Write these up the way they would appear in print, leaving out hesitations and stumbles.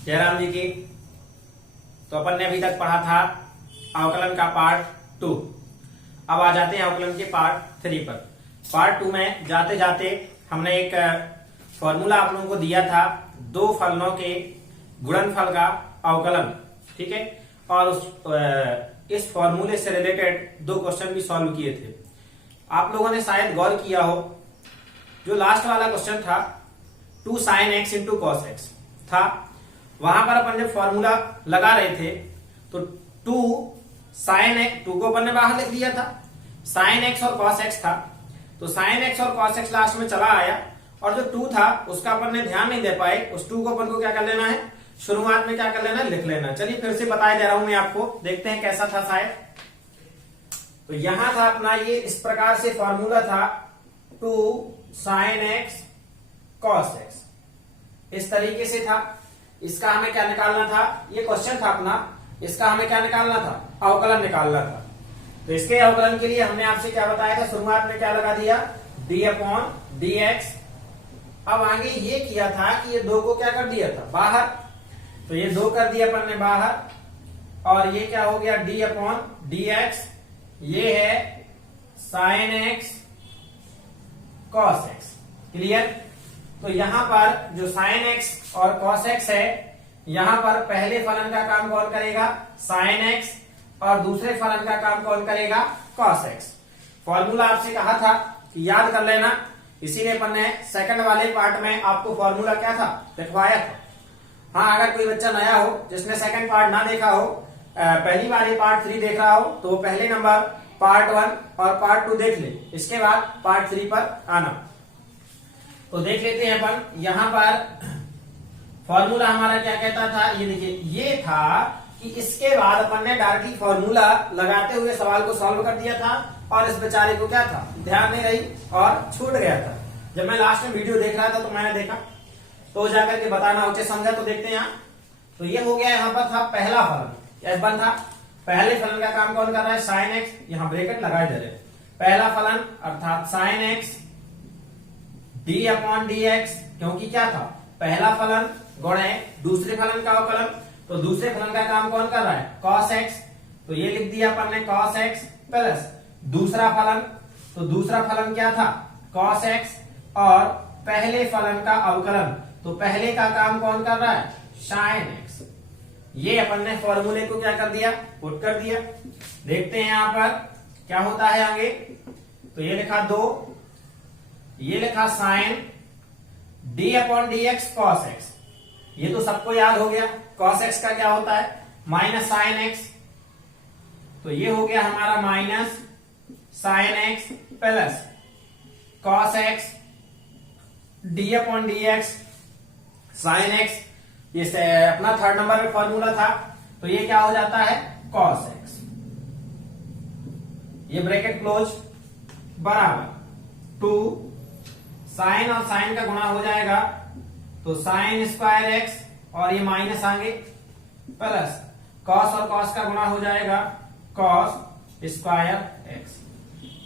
जयराम जी की। तो अपन ने अभी तक पढ़ा था अवकलन का पार्ट 2। अब आ जाते हैं अवकलन के पार्ट 3 पर। पार्ट 2 में जाते जाते हमने एक फॉर्मूला आप लोगों को दिया था, दो फलनों के गुणनफल का अवकलन, ठीक है। और इस फॉर्मूले से रिलेटेड दो क्वेश्चन भी सॉल्व किए थे। आप लोगों ने शायद गौर किया हो, जो लास्ट वाला क्वेश्चन था 2 sin x into cos x था, वहां पर अपन जब फॉर्मूला लगा रहे थे तो 2 sin x, 2 को अपन ने बाहर लिख दिया था, sin x और cos x था, तो sin x और cos x लास्ट में चला आया, और जो 2 था उसका अपन ने ध्यान नहीं दे पाए, उस 2 को अपन को क्या कर लेना है, शुरुआत में क्या कर लेना है, लिख लेना। चलिए फिर से बताया दे रहा हूं मैं आपको, देखते हैं कैसा था शायद। तो यहां था अपना ये इस प्रकार से फॉर्मूला था 2 sin x cos x, इस तरीके से था। इसका हमें क्या निकालना था, ये क्वेश्चन था अपना, इसका हमें क्या निकालना था, अवकलन निकालना था। तो इसके अवकलन के लिए हमने आपसे क्या बताया था, शुरुआत में क्या लगा दिया, d अपॉन dx। अब आगे ये किया था कि ये 2 को क्या कर दिया था बाहर, तो ये 2 कर दिया अपन ने बाहर, और ये क्या हो गया d अपॉन dx, ये है sin x cos x। Clear. तो यहां पर जो sin x और cos x है, यहां पर पहले फलन का काम कौन करेगा, sin x, और दूसरे फलन का काम कौन करेगा, cos x। फॉर्मूला आपसे कहा था कि याद कर लेना, इसीलिए अपन ने सेकंड वाले पार्ट में आपको फॉर्मूला क्या था, लिखवाया था। हाँ, अगर कोई बच्चा नया हो जिसने सेकंड पार्ट ना देखा हो, पहली वाली पार्ट 3 देख रहा हो, तो पहले नंबर पार्ट 1 और पार्ट 2 देख ले, इसके बाद पार्ट 3 पर आना। तो देख लेते हैं अपन, यहां पर फॉर्मूला हमारा क्या कहता था, ये देखिए, ये था कि इसके बाद अपन ने डायरेक्टली फॉर्मूला लगाते हुए सवाल को सॉल्व कर दिया था, और इस बेचारे को क्या था, ध्यान नहीं रही और छूट गया था। जब मैं लास्ट में वीडियो देख रहा था तो मैंने देखा, तो जाकर के बताना उचित समझा। तो देखते हैं यहाँ, तो ये हो गया, यहाँ पर था पहला फलन f1 था, पहले फलन का काम कौन कर रहा है, sin x, यहाँ ब्रैकेट लगाए दे रहे, पहला फलन अर्थात sin x d upon dx, क्योंकि क्या था, पहला फलन गुणे दूसरे फलन का अवकलन, तो दूसरे फलन का काम कौन कर रहा है, cos x, तो ये लिख दिया अपन ने cos x प्लस दूसरा फलन, तो दूसरा फलन क्या था, cos x, और पहले फलन का अवकलन, तो पहले का काम कौन कर रहा है, sin x। ये अपन ने फॉर्मूले को क्या कर दिया, पुट कर दिया। देखते हैं यहां पर क्या होता है आगे। तो ये लिखा 2, ये लिखा sin d upon dx cos x, ये तो सबको याद हो गया, cos x का क्या होता है, माइनस sin x, तो ये हो गया हमारा minus sin x plus cos x d upon dx sin x, ये अपना थर्ड नंबर में फॉर्मूला था, तो ये क्या हो जाता है, cos x, ये ब्रैकेट क्लोज बराबर 2 साइन और साइन का गुणा हो जाएगा, तो साइन स्क्वायर एक्स, और ये माइनस आगे प्लस कॉस और कॉस का गुणा हो जाएगा, कॉस स्क्वायर एक्स।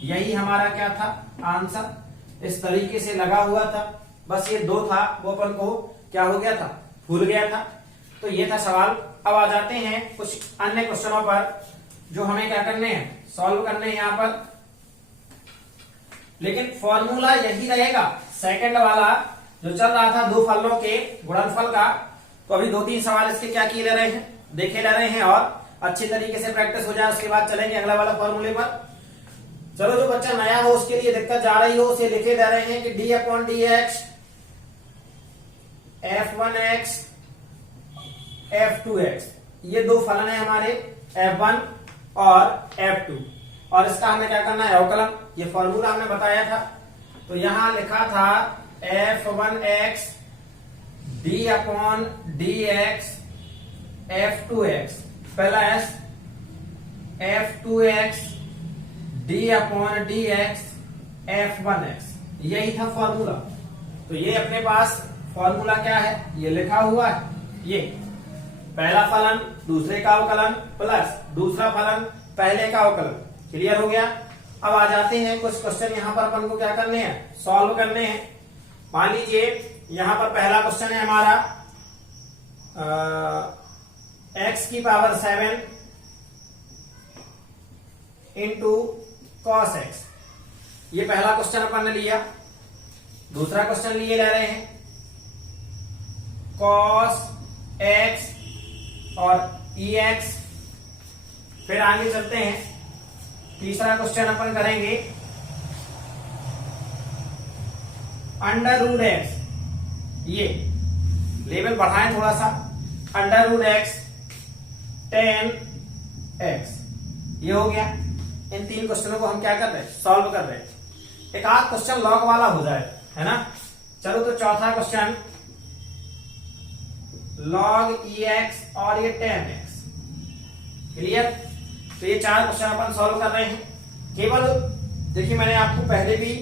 यही हमारा क्या था, आंसर। इस तरीके से लगा हुआ था, बस ये 2 था, वो अपन को क्या हो गया था, भूल गया था। तो ये था सवाल। अब आ जाते हैं कुछ अन्य क्वेश्चनों पर, जो हमें क्या करने हैं, सॉल्व करने हैं यहां पर। लेकिन फॉर्मूला यही रहेगा, सेकंड वाला जो चल रहा था 2 फलनों के गुणनफल का। तो अभी 2-3 सवाल इसके क्या किए ले रहे हैं, देखे ले रहे हैं, और अच्छी तरीके से प्रैक्टिस हो जाए, उसके बाद चलेंगे अगला वाला फॉर्मूले पर। चलो, जो बच्चा नया हो उसके लिए दिक्कत जा रही हो, उसे लिखे जा रहे हैं कि d upon dx f1x f2x, ये 2 फलन है हमारे, f1 और f2, और इसका हमें क्या करना है, अवकलन। ये फॉर्मूला हमने बताया था, तो यहां लिखा था f1x d upon dx f2x plus f2x d upon dx f1x, यही था फॉर्मूला। तो ये अपने पास फॉर्मूला क्या है, ये लिखा हुआ है, ये पहला फलन दूसरे का अवकलन प्लस दूसरा फलन पहले का अवकलन। क्लियर हो गया। अब आ जाते हैं कुछ क्वेश्चन, यहां पर अपन को क्या करने हैं, सॉल्व करने हैं। मान लीजिए यहां पर पहला क्वेश्चन है हमारा एक्स की पावर 7 इंटू कॉस एक्स। ये पहला क्वेश्चन अपन ने लिया। दूसरा क्वेश्चन लिए जा रहे हैं कॉस एक्स और ई एक्स। फिर आगे चलते हैं, तीसरा क्वेश्चन अपन करेंगे अंडर रूट एक्स। ये लेवल बढ़ाएं थोड़ा सा, अंडर रूट एक्स 10x। ये हो गया। इन तीन क्वेश्चनों को हम क्या कर रहे हैं, सॉल्व कर रहे हैं। एक आध क्वेश्चन लॉग वाला हो जाए, है ना। चलो तो चौथा क्वेश्चन लॉग ई एक्स और ये 10x। क्लियर। तो ये चार क्वेश्चन अपन सॉल्व कर रहे हैं। केवल देखिए, मैंने आपको पहले भी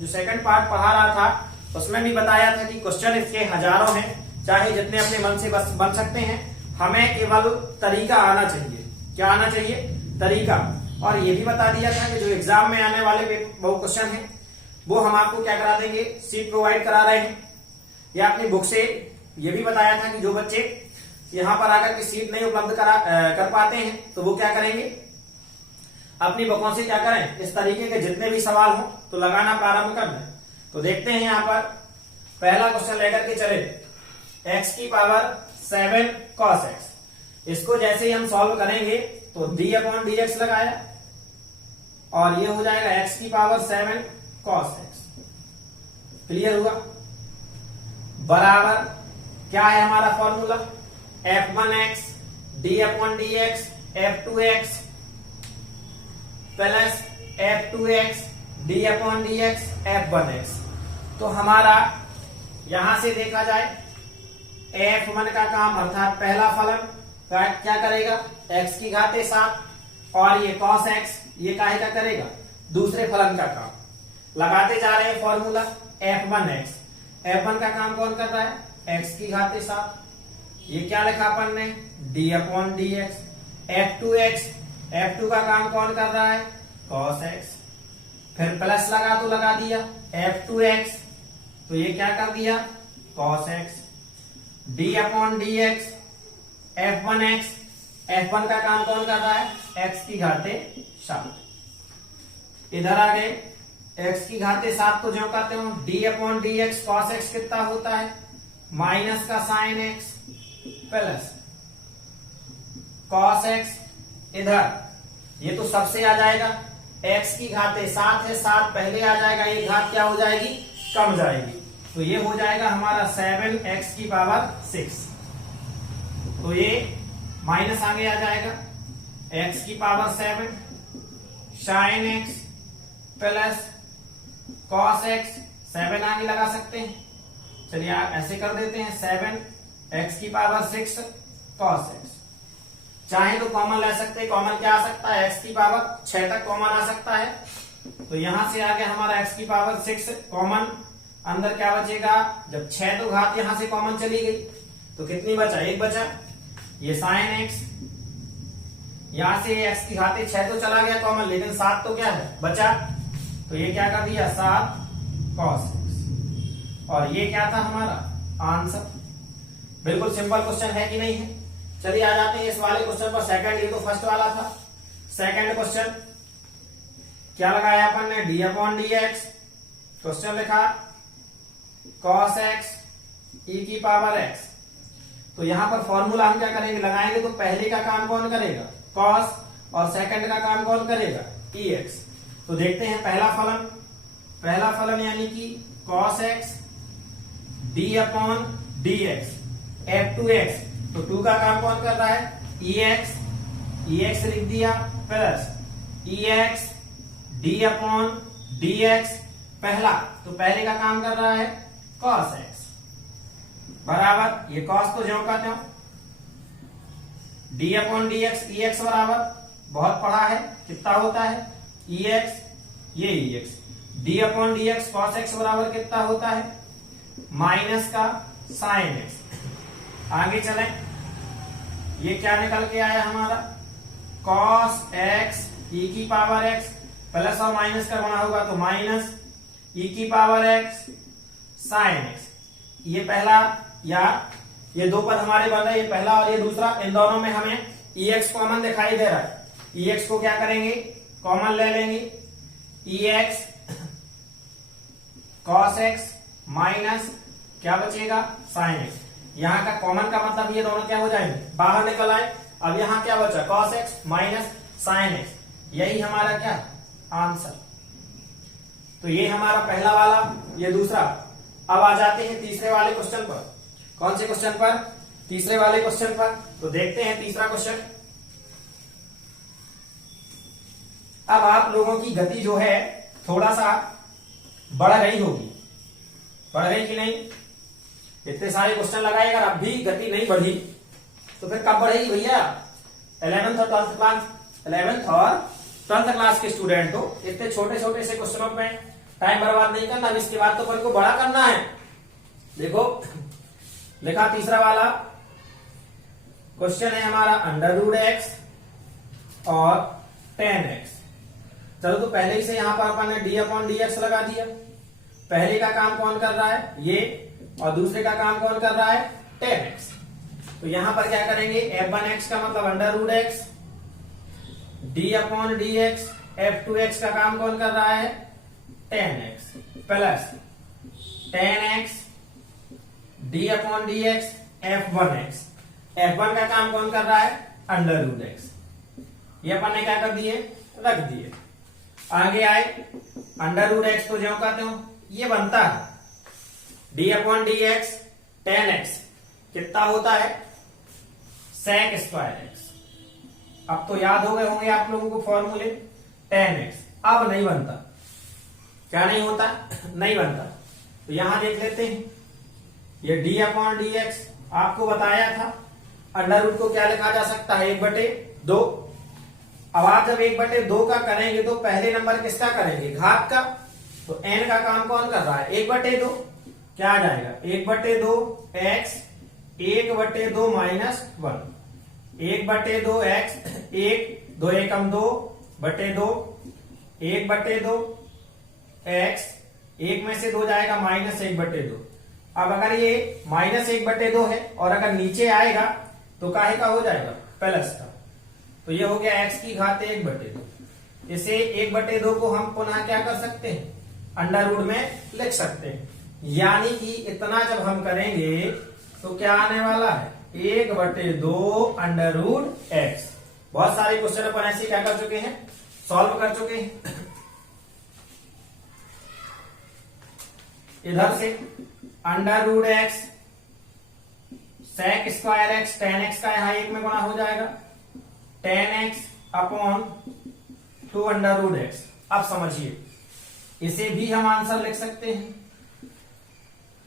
जो सेकंड पार्ट पढ़ा रहा था उसमें भी बताया था कि क्वेश्चन इसके हजारों हैं, चाहे जितने अपने मन से बस बन सकते हैं। हमें केवल तरीका आना चाहिए। क्या आना चाहिए, तरीका। और ये भी बता दिया था कि जो एग्जाम में आने वाले वो क्वेश्चन हैं वो हम आपको क्या करा देंगे, सीट प्रोवाइड करा रहे हैं या अपनी बुक से। ये भी बताया था कि जो बच्चे यहां पर आकर के सीट नहीं उपलब्ध कर पाते हैं तो वो क्या करेंगे, अपनी बुकों से क्या करें, इस तरीके के जितने भी सवाल हो तो लगाना प्रारंभ कर दें। तो देखते हैं यहां पर पहला क्वेश्चन लेकर के चले, एक्स की पावर 7 कॉस एक्स। इसको जैसे ही हम सॉल्व करेंगे तो डी अपॉन डी एक्स लगाया और ये हो जाएगा एक्स की पावर 7 कॉस एक्स। क्लियर हुआ। बराबर क्या है हमारा formula, f1x D upon d x f2x plus f2x D upon d x f1x। तो हमारा यहां से देखा जाए f1 का काम अर्थात पहला फलन क्या करेगा, x की घाते 7 और ये cos x ये काहे का करेगा, दूसरे फलन का काम। लगाते जा रहे हैं फॉर्मूला f1x। f1 का काम कौन कर रहा है, x की घाते 7। ये क्या लिखा अपन ने, d upon d x. f2x, f2 का काम कौन कर रहा है, cos x। फिर प्लस लगा तो लगा दिया f2x, तो ये क्या कर दिया, cos x। d upon d x f1x, f1 का काम कौन कर रहा है, x की घाते 7। इधर आ गए x की घाते 7 तो जो करते हो d upon d x cos x कितना होता है, माइनस का sine x plus cos x. इधर ये तो सबसे आ जाएगा, x की घाते 7 है, 7 पहले आ जाएगा, ये घात क्या हो जाएगी, कम जाएगी। तो ये हो जाएगा हमारा 7x की पावर 6। तो ये माइनस आगे आ जाएगा, x की power 7 sine x plus cos x। 7 आगे लगा सकते हैं, चलिए ऐसे कर देते हैं 7x की पावर 6 कॉस x। चाहे तो कॉमन ले सकते हैं, कॉमन क्या आ सकता है, x की पावर 6 तक कॉमन आ सकता है। तो यहां से आगे हमारा x की पावर 6 कॉमन, अंदर क्या बचेगा, जब 6 तो घात यहां से कॉमन चली गई तो कितनी बचा, 1 बचा। ये साइन x, यहां से x की घाते 6 तो चला गया कॉमन, लेकिन 7 तो क्या है, बचा। तो ये क्या कर दिया, 7 कॉस x। और ये क्या था हमारा आंसर। बिल्कुल सिंपल क्वेश्चन है कि नहीं है। चलिए आ जाते हैं इस वाले क्वेश्चन पर। सेकंड, ये तो फर्स्ट वाला था। सेकंड क्वेश्चन क्या लगाया अपन ने, D upon d x. Question लिखा कॉस एक्स ई की पावर एक्स। तो यहां पर फॉर्मूला हम क्या करेंगे, लगाएंगे तो पहले का काम कौन करेगा, कॉस, और सेकंड का काम कौन करेगा, ई एक्स। तो देखते हैं पहला फलन यानी कि cos x d upon d x f2x। तो 2 का काम कौन कर रहा है, ex लिख दिया plus ex d upon dx पहला, तो पहले का काम कर रहा है cos x बराबर, ये cos को ज्यों का त्यों, d अपॉन dx ex बराबर, बहुत पढ़ा है कितना होता है ex, ये ex, d upon dx cos x बराबर कितना होता है, माइनस का साइन x। आगे चलें, ये क्या निकल के आया हमारा, cos x e की पावर x, प्लस और माइनस का बना होगा तो माइनस e की पावर x साइन x। ये पहला या ये दो पद हमारे बन रहे हैं, ये पहला और ये दूसरा। इन दोनों में हमें EX कॉमन दिखाई दे रहा है। EX को क्या करेंगे, कॉमन ले लेंगे। EX cos x माइनस क्या बचेगा, sin x। यहाँ का कॉमन का मतलब ये दोनों क्या हो जाएंगे, बाहर निकल आए। अब यहाँ क्या बचा, cos x minus sin x। यही हमारा क्या आंसर। तो ये हमारा पहला वाला, ये दूसरा। अब आ जाते हैं तीसरे वाले क्वेश्चन पर। कौन से क्वेश्चन पर, तीसरे वाले क्वेश्चन पर। तो देखते हैं तीसरा क्वेश्चन। अब आप लोगों की गति जो है थोड़ा सा बढ़ गई होगी, बढ़ गई कि नहीं। इतने सारे क्वेश्चन लगाए, अगर अब भी गति नहीं बढ़ी तो फिर कब बढ़ेगी भैया। 11th और 12th क्लास, 11th और 12th क्लास के स्टूडेंट हो, इतने छोटे छोटे से क्वेश्चनों में टाइम बर्बाद नहीं करना। इसके बाद तो अपन को बड़ा करना है। देखो लिखा तीसरा वाला क्वेश्चन है हमारा √x और tan x। चलो तो पहले ही से यहां पर अपन ने d/dx लगा दिया। पहले का काम कौन कर रहा है, ये, और दूसरे का काम कौन कर रहा है, tan x। तो यहां पर क्या करेंगे, f1x का मतलब √x, d/dx, f2x का काम कौन कर रहा है, tan x, plus tan x d/dx f1x। f1 का काम कौन कर रहा है, √x। ये अपन ने क्या कर दिए, रख दिए। आगे आए √x तो ज्यों का त्यों ये बनता है d/dx tan x कितना होता है, sec²x। अब तो याद हो गए होंगे आप लोगों को फॉर्मूले। tan x अब नहीं बनता, क्या नहीं होता, नहीं बनता। तो यहां देख लेते हैं, ये d/dx आपको बताया था, अंडर रूट को क्या लिखा जा सकता है, 1/2। अब आप जब 1/2 का करेंगे तो पहले नंबर किसका करेंगे, घात का। तो n का काम कौन कर रहा है, 1/2। क्या आ जाएगा, 1/2 x 1/2 माइनस 1, 1/2 x 1 2 एकम 2/2, 1/2 x 1 में से 2 जाएगा माइनस 1/2। अब अगर ये माइनस 1/2 है और अगर नीचे आएगा तो काहे का हो जाएगा, प्लस का। तो ये हो गया x की घात 1/2। इसे 1/2 को हम पुनः क्या कर सकते हैं, अंडर रूट में लिख सकते हैं। यानी कि इतना जब हम करेंगे तो क्या आने वाला है, 1/2 अंडर रूट x। बहुत सारे क्वेश्चन अपन ऐसे क्या कर चुके हैं, सॉल्व कर चुके हैं। इधर से under root x sec²x tan x का यहां 1 में गुणा हो जाएगा, tan x अपॉन 2 अंडर रूट x। अब समझिए, इसे भी हम आंसर लिख सकते हैं,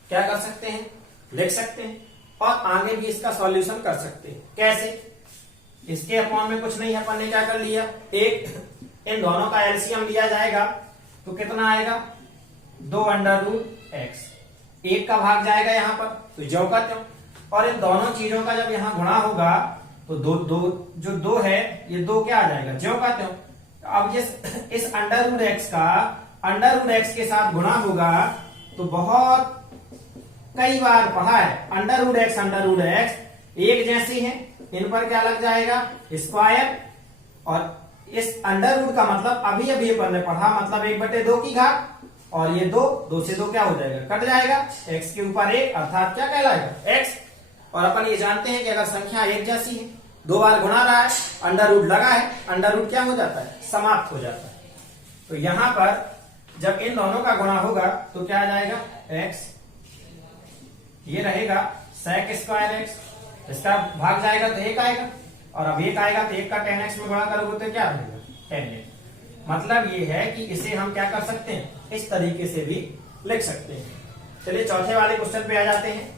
क्या कर सकते हैं, लिख सकते हैं, और आगे भी इसका सॉल्यूशन कर सकते हैं। कैसे, इसके अपॉन में कुछ नहीं है, अपन ने क्या कर लिया, एक इन दोनों का एलसीएम लिया जाएगा तो कितना आएगा, 2 अंडर रूट x। 1 का भाग जाएगा यहां पर, तो ज्यों का त्यों। और इन दोनों चीजों का जब यहां गुणा होगा तो जो 2 है ये 2 क्या आ जाएगा, ज्यों का त्यों। अब इस अंडर रूट x का अंडर रूट x के साथ गुणा होगा तो बहुत कई बार पढ़ा है, अंडर रूट x एक जैसे हैं, इन पर क्या लग जाएगा, स्क्वायर। और इस अंडर रूट का मतलब अभी अभी अपन ने पढ़ा, मतलब 1/2 की घात, और ये 2 से 2 क्या हो जाएगा, कट जाएगा, x के ऊपर 1 अर्थात क्या कहलाएगा, x। और अपन ये जानते हैं कि अगर संख्या एक जैसी है, 2 बार गुणा रहा है, अंडर रूट लगा है, अंडर रूट क्या हो जाता है, समाप्त हो जाता है। तो यहां पर जब इन दोनों का गुणा होगा तो क्या आ जाएगा, x, ये रहेगा sec²x, इसका भाग जाएगा तो 1 आएगा, और अब 1 आएगा तो 1 का tan x में गुणा करोगे तो क्या रहेगा, tan x। मतलब ये है कि इसे हम क्या कर सकते हैं, इस तरीके से भी लिख सकते हैं। चलिए चौथे वाले क्वेश्चन पे आ जाते हैं।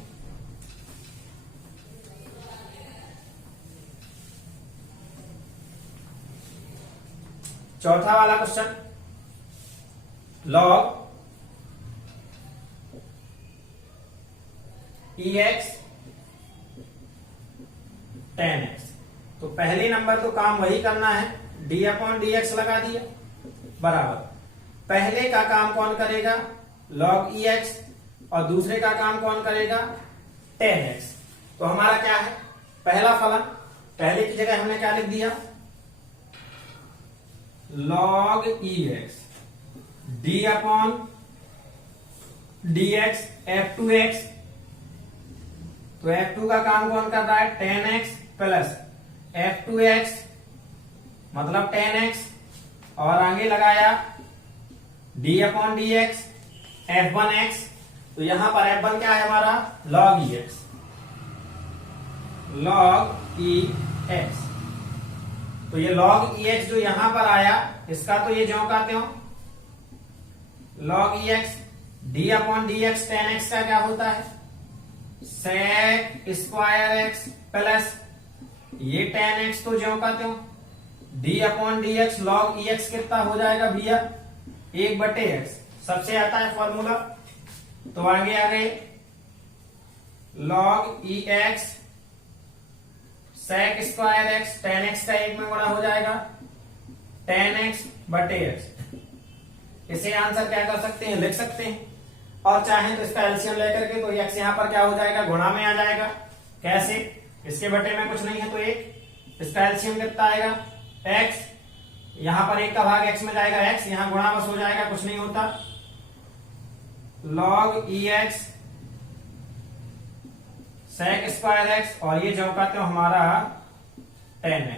चौथा वाला question, log ex tan x। तो पहले नंबर तो काम वही करना है, d/dx लगा दिया, बराबर पहले का काम कौन करेगा, log ex, और दूसरे का काम कौन करेगा, tan x। तो हमारा क्या है, पहला फलन, पहले की जगह हमने क्या लिख दिया, log EX d upon dx f2x। तो f2 का काम कौन कर रहा है, 10x प्लस f2x मतलब 10x, और आगे लगाया d अपॉन dx f1x। तो यहां पर f1 क्या है हमारा, log EX, log EX। तो ये log EX जो यहां पर आया, इसका तो ये ज्यों का त्यों log EX d upon dx 10x का क्या होता है, sec स्क्वायर x प्लस ये 10x तो ज्यों का त्यों d upon dx log EX कितना हो जाएगा भैया, 1/x। सबसे आता है फॉर्मूला, तो आगे आ गए log EX sec square x 10x का 1 में गुणा हो जाएगा 10x/x। इसे आंसर क्या कर सकते हैं, लिख सकते हैं, और चाहें तो इसका एलसीएम लेकर के तो x यहां पर क्या हो जाएगा, गुणा में आ जाएगा। कैसे, इसके बटे में कुछ नहीं है तो 1, इसका एलसीएम कितना आएगा x, यहां पर 1 का भाग x में जाएगा x, यहां गुणा बस हो जाएगा, कुछ नहीं होता, log EX sec square x, और ये जो का तो हमारा 10 है।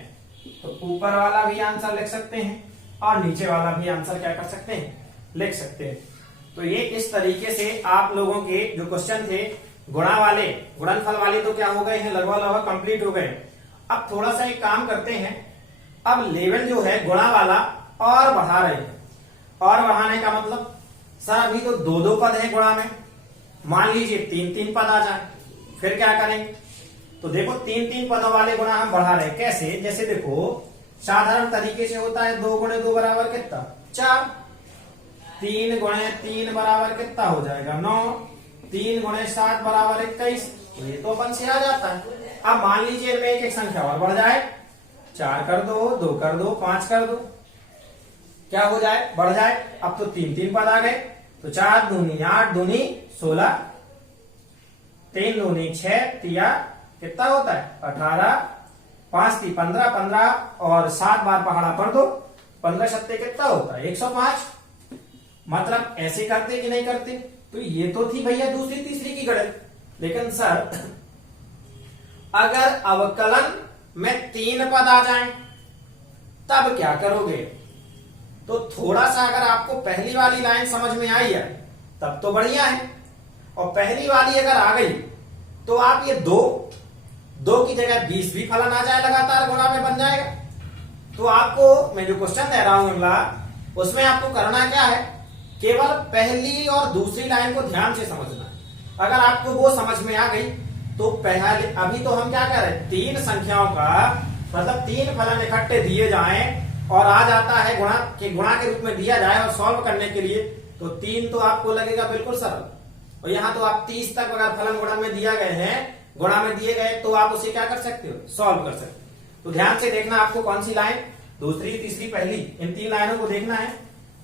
तो ऊपर वाला भी आंसर लिख सकते हैं और नीचे वाला भी आंसर क्या कर सकते हैं, लिख सकते हैं। तो ये इस तरीके से आप लोगों के जो क्वेश्चन थे गुणा वाले, गुणनफल वाले तो क्या हो गए हैं, लगभग लगभग कंप्लीट हो गए। अब थोड़ा सा एक काम करते हैं, अब लेवल जो है गुणा वाला और बढ़ा रहे हैं। और बढ़ाने का मतलब, सर अभी तो 2-2 पद है गुणा में, मान लीजिए 3-3 पद आ जाए, फिर क्या करेंगे। तो देखो 3-3 पदों वाले गुणा हम बढ़ा रहे हैं, कैसे, जैसे देखो साधारण तरीके से होता है 2 गुणे 2 बराबर कितना, 4, 3 गुणे 3 बराबर कितना हो जाएगा 9, 3 गुणे 7 बराबर 21। तो ये तो अपन से आ जाता है। अब मान लीजिए इनमें एक संख्या और बढ़ जाए, 4 कर दो, 2 कर दो, 5 कर दो, क्या हो जाए, बढ़ जाए। अब तो 3-3 पद आ गए, तो 4 दूनी 8 दूनी 16, 3 दूनी 6, तिया कितना होता है 18, 5 ती 15, 15 और 7 बार पहाड़ा पढ़ दो, 15 सत्ते कितना होता है 105। मतलब ऐसे करते कि नहीं करते। तो ये तो थी भैया दूसरी तीसरी की गणित, लेकिन सर अगर अवकलन में 3 पद आ जाएं तब क्या करोगे। तो थोड़ा सा अगर आपको पहली वाली लाइन समझ में आई है तब तो बढ़िया है, और पहली वाली अगर आ गई तो आप ये 2 की जगह 20 भी फलन आ जाए, लगातार गुणा में बन जाएगा। तो आपको मैं जो क्वेश्चन दे रहा हूं विमला, उसमें आपको करना क्या है, केवल पहली और दूसरी लाइन को ध्यान से समझना है। अगर आपको वो समझ में आ गई तो पहले, अभी तो हम क्या कर रहे हैं, 3 संख्याओं का मतलब 3 फलन इकट्ठे दिए जाएं और आ जाता है गुणा के रूप में दिया जाए और सॉल्व करने के लिए, तो 3 तो आपको लगेगा बिल्कुल सरल। और यहाँ तो आप 30 तक अगर फलन गुणा में दिया गए हैं, गुणा में दिए गए, तो आप उसे क्या कर सकते हो, सॉल्व कर सकते हो। तो ध्यान से देखना आपको कौन सी लाइन, दूसरी तीसरी पहली, इन 3 लाइनों को देखना है।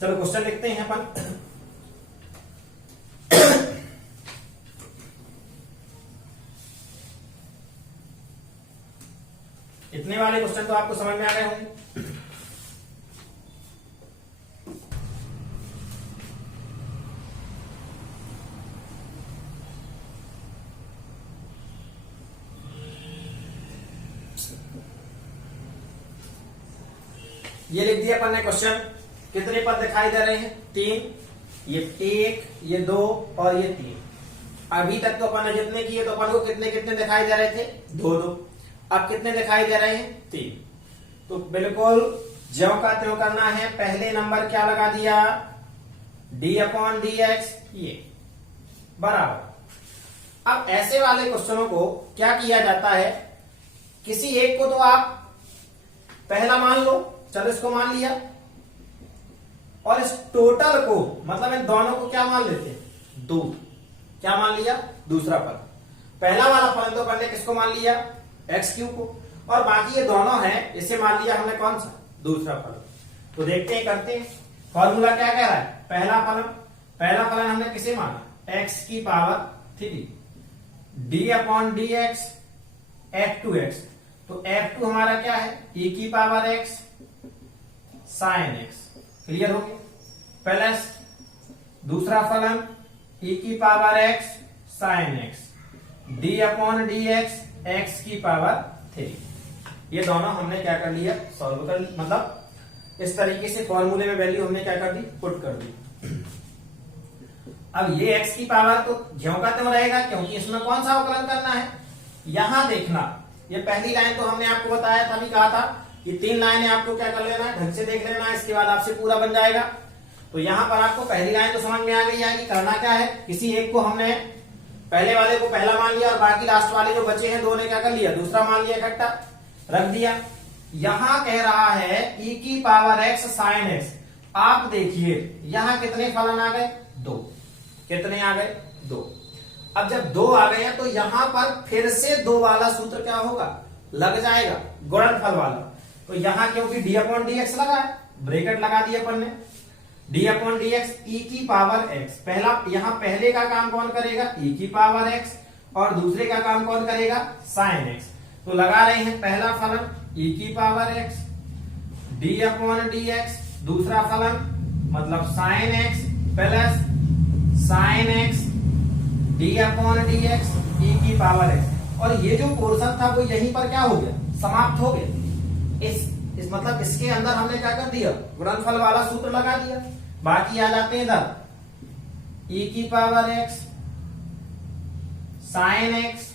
चलो क्वेश्चन लिखते हैं अपन। इतने वाले क्वेश्चन तो आपको समझ में आ गए होंगे। ये लिख दिया अपन ने क्वेश्चन। कितने पद दिखाई दे रहे हैं, 3, ये 1, ये 2 और ये 3। अभी तक तो अपन ने जितने किए तो अपन को कितने कितने दिखाई दे रहे थे, 2-2। अब कितने दिखाई दे रहे हैं, 3। तो बिल्कुल ज्यों का त्यों करना है। पहले नंबर क्या लगा दिया, d अपॉन dx, ये बराबर। अब ऐसे वाले क्वेश्चनों को क्या किया जाता है, किसी एक को तो आप पहला मान लो, चलो इसको मान लिया, और इस टोटल को मतलब इन दोनों को क्या मान लेते हैं, 2। क्या मान लिया, दूसरा पद। पहला वाला फलन तो पहले किसको मान लिया, x³ को, और बाकी ये दोनों हैं, इसे मान लिया हमने कौन सा, दूसरा फलन। तो देखते हैं, करते हैं। फॉर्मूला क्या कह रहा है, पहला फलन हमने किसे माना, x की power 3, d upon dx f2x, तो f2 हमारा क्या है e की power x sin x, clear हो गया, प्लस दूसरा फलन e की power x sin x d upon dx x की पावर 3। ये दोनों हमने क्या कर लिया, सॉल्व कर लिया, मतलब इस तरीके से फॉर्मूले में वैल्यू हमने क्या कर दी, पुट कर दी। अब ये x की पावर तो ज्यों का त्यों रहेगा, क्योंकि इसमें कौन सा अवकलन करना है, यहां देखना। ये पहली लाइन तो हमने आपको बताया था, अभी कहा था ये 3 लाइनें आपको क्या कर लेना है, ढंग से देख लेना है, इसके बाद आपसे पूरा बन जाएगा। तो यहां पर आपको पहली लाइन तो समझ में आ गई है कि करना क्या है, किसी एक को हमने पहले वाले को पहला मान लिया और बाकी लास्ट वाले जो बचे हैं दो ने क्या कर लिया, दूसरा मान लिया, इकट्ठा रख दिया। यहां कह रहा है e की पावर x sin x, आप देखिए यहां कितने फलन आ गए, 2, कितने आ गए, 2। अब जब 2 आ गए हैं तो यहां पर फिर से 2 वाला सूत्र क्या होगा, लग जाएगा, गुणनफल वाला। तो यहां क्योंकि d अपॉन dx लगा है, ब्रैकेट लगा दिया अपन ने, d अपॉन dx e की पावर x, पहला यहां पहले का काम कौन करेगा, e की पावर x, और दूसरे का काम कौन करेगा, sin x। तो लगा रहे हैं पहला फलन e की power x d upon dx, दूसरा फलन मतलब sin x plus sin x d upon dx e की पावर x। और ये जो पोर्शन था वो यहीं पर क्या हो गया, समाप्त हो गया। इस मतलब इसके अंदर हमने क्या कर दिया, गुणनफल वाला सूत्र लगा दिया। बाकी आ जाते हैं इधर e की पावर x sin x,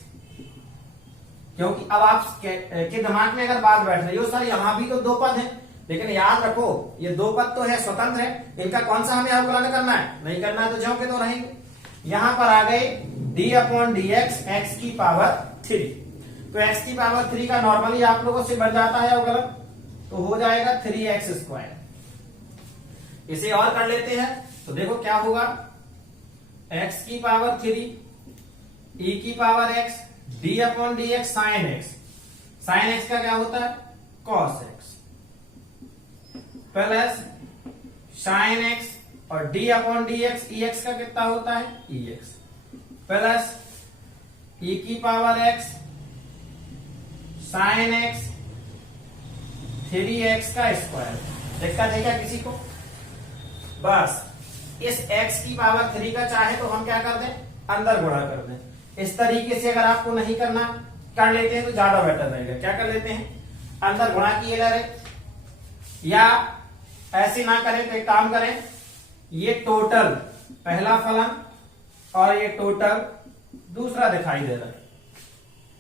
क्योंकि अब आप के दिमाग में अगर बात बैठ रही हो सर यहां भी तो 2 पद हैं, लेकिन याद रखो ये 2 पद तो है, स्वतंत्र है, इनका कौन सा हमें अवकलन करना है, नहीं करना है तो ज्यों के तो रहेंगे। यहां पर आ गए d अपॉन dx x की पावर 3, तो x की पावर 3 का नॉर्मली आप लोगों से बन जाता है अवकलन, तो हो जाएगा 3x²। इसे और कर लेते हैं तो देखो क्या होगा, x की पावर 3 e की power x d upon dx sin x, sin x का क्या होता है, cos x, plus sin x और d अपॉन dx ex का कितना होता है, ex, प्लस e की power x sin x 3x का स्क्वायर। दिक्कत है क्या किसी को, बस इस x की पावर 3 का चाहे तो हम क्या कर दें, अंदर गुणा कर दें। इस तरीके से अगर आपको नहीं करना, कर लेते हैं तो ज्यादा बेटर रहेगा। क्या कर लेते हैं, अंदर गुणा किए जा रहे, या ऐसे ना करें तो एक काम करें, ये टोटल पहला फलन और ये टोटल दूसरा दिखाई दे रहा है,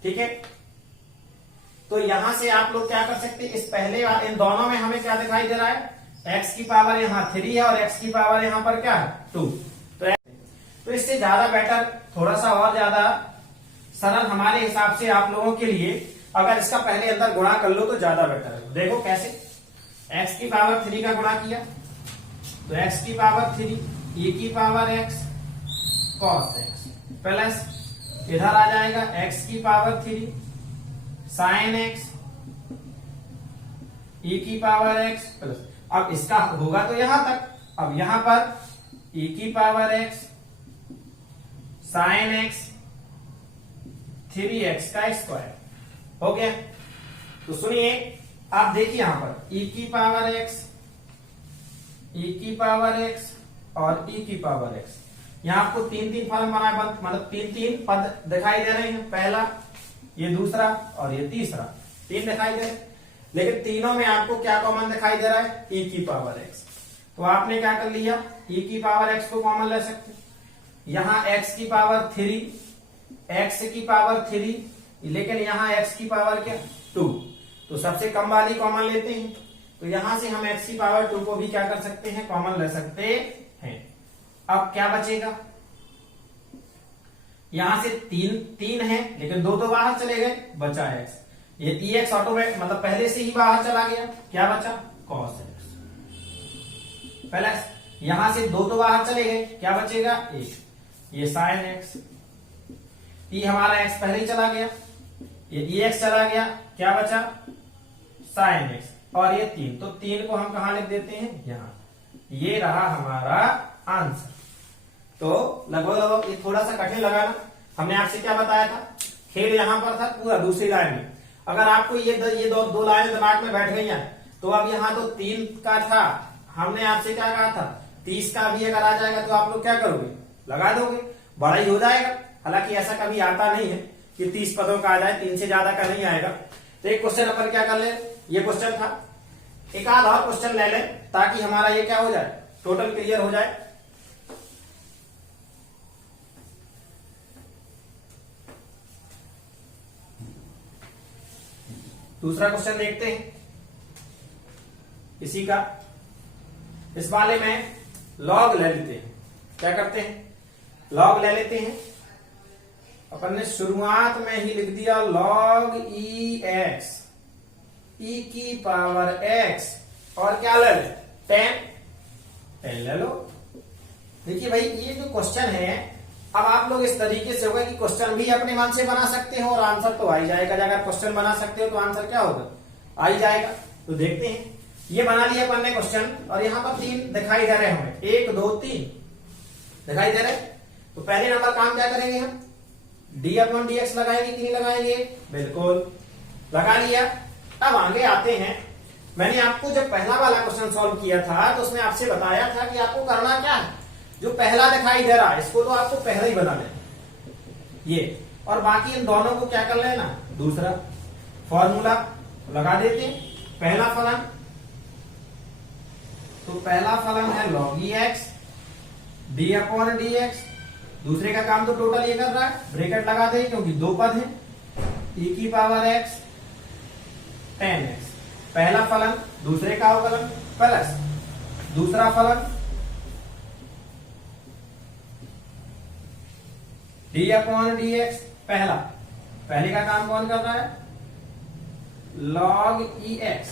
ठीक है। तो यहां से आप लोग क्या कर सकते हैं, इस पहले इन दोनों में हमें क्या दिखाई दे रहा है, x की पावर यहाँ 3 है और x की पावर यहाँ पर क्या है, 2। तो इससे ज्यादा बेटर, थोड़ा सा और ज्यादा सरल हमारे हिसाब से आप लोगों के लिए, अगर इसका पहले अंदर गुणा कर लो तो ज्यादा बेटर है। देखो कैसे, x की पावर 3 का गुणा किया तो x की पावर 3 e की power x cos x, plus इधर आ जाएगा x की पावर 3 sin x e की पावर x प्लस, अब इसका होगा तो यहां तक, अब यहां पर e की power x sin x 3x का स्क्वायर हो गया। तो सुनिए, आप देखिए यहां पर e की पावर x और e की पावर x, यहां आपको 3 फलन बना, मतलब 3 पद दिखाई दे रहे हैं, पहला ये दूसरा और ये तीसरा, 3 दिखाई दे रहे हैं, लेकिन तीनों में आपको क्या कॉमन दिखाई दे रहा है, e की पावर x। तो आपने क्या कर लिया, e की पावर x को कॉमन ले सकते, यहां x की पावर 3, x की पावर 3, लेकिन यहां x की पावर क्या, 2, तो सबसे कम वाली कॉमन लेते हैं। तो यहां से हम x की पावर 2 को भी क्या कर सकते हैं, कॉमन ले सकते हैं। अब क्या बचेगा, यहां से 3 है लेकिन 2 बाहर चले गए, बचा x, ये ex ऑटोमेटिक मतलब पहले से ही बाहर चला गया, क्या बचा, cos x, प्लस यहां से 2 बाहर चले गए, क्या बचेगा, 1, ये sin x, ये हमारा x पहले ही चला गया, ये ex चला गया, क्या बचा, sin x, और ये 3, तो 3 को हम कहां लिख देते हैं, यहां। ये रहा हमारा आंसर। तो लगभग ये थोड़ा सा कठिन लगा ना, हमने आपसे क्या बताया था खेल यहाँ पर था पूरा दूसरी लाइन में। अगर आपको ये दो लाइनें दिमाग में बैठ गई हैं तो अब यहाँ तो 3 का था, हमने आपसे क्या कहा था 30 का भी अगर आ जाएगा तो आप लोग क्या करोगे, लगा दोगे, बड़ा ही हो जाएगा। हालांकि ऐसा कभी आता नहीं है कि 30 पदों का आ जाए, 3 से ज्यादा का नहीं आएगा। तो एक क्वेश्चन अपन क्या कर ले, ये क्वेश्चन था, एक आध और क्वेश्चन ले लें ताकि हमारा ये क्या हो जाए, टोटल क्लियर हो जाए। दूसरा क्वेश्चन देखते हैं इसी का। इस वाले में लॉग ले लेते हैं, क्या करते हैं, लॉग ले लेते हैं। अपन ने शुरुआत में ही लिख दिया log EX, e की पावर x, और क्या ले ले 10 ले लो। देखिए भाई ये जो क्वेश्चन है, अब आप लोग इस तरीके से होगा कि क्वेश्चन भी अपने मन से बना सकते हो और आंसर तो आ ही जाएगा। अगर क्वेश्चन बना सकते हो तो आंसर क्या होगा, आ ही जाएगा। तो देखते हैं, ये बना लिया अपन ने क्वेश्चन, और यहाँ पर 3 दिखाई दे रहे हमें, 1 2 3 दिखाई दे रहे। तो पहले नंबर काम क्या करेंगे हम, d/dx लगाएंगे कि नहीं लगाएंगे, बिल्कुल लगा लिया। अब आगे आते हैं, मैंने आपको जब पहला वाला क्वेश्चन सॉल्व किया था तो उसमें आपसे बताया था कि आपको करना क्या है, जो पहला दिखाई दे रहा है इसको तो आपको पहला ही बना लेना ये, और बाकी इन दोनों को क्या कर लेना, दूसरा। फॉर्मूला लगा देते हैं, पहला फलन, तो पहला फलन है log EX d/dx, दूसरे का काम तो टोटल ये कर रहा है, ब्रैकेट लगा दे क्योंकि 2 पद है, e की पावर x 10x, पहला फलन दूसरे का अवकलन प्लस दूसरा फलन d/dx, पहले का काम कौन कर रहा है, log EX।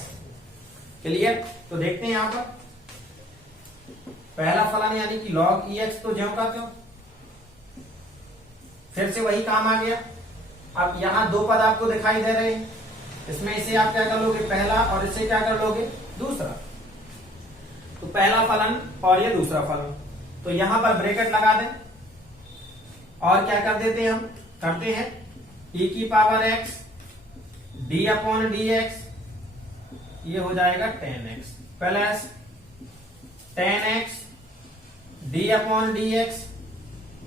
क्लियर। तो देखते हैं यहां पर पहला फलन यानी कि log EX तो ज्यों का त्यों, फिर से वही काम आ गया। अब यहां 2 पद आपको दिखाई दे रहे हैं, इसमें इसे आप क्या कर लोगे, पहला, और इसे क्या कर लोगे, दूसरा। तो पहला फलन और ये दूसरा फलन, तो यहां पर ब्रैकेट लगा दें और क्या कर देते हैं, हम करते हैं e की पावर x d/dx, ये हो जाएगा 10x plus 10x d/dx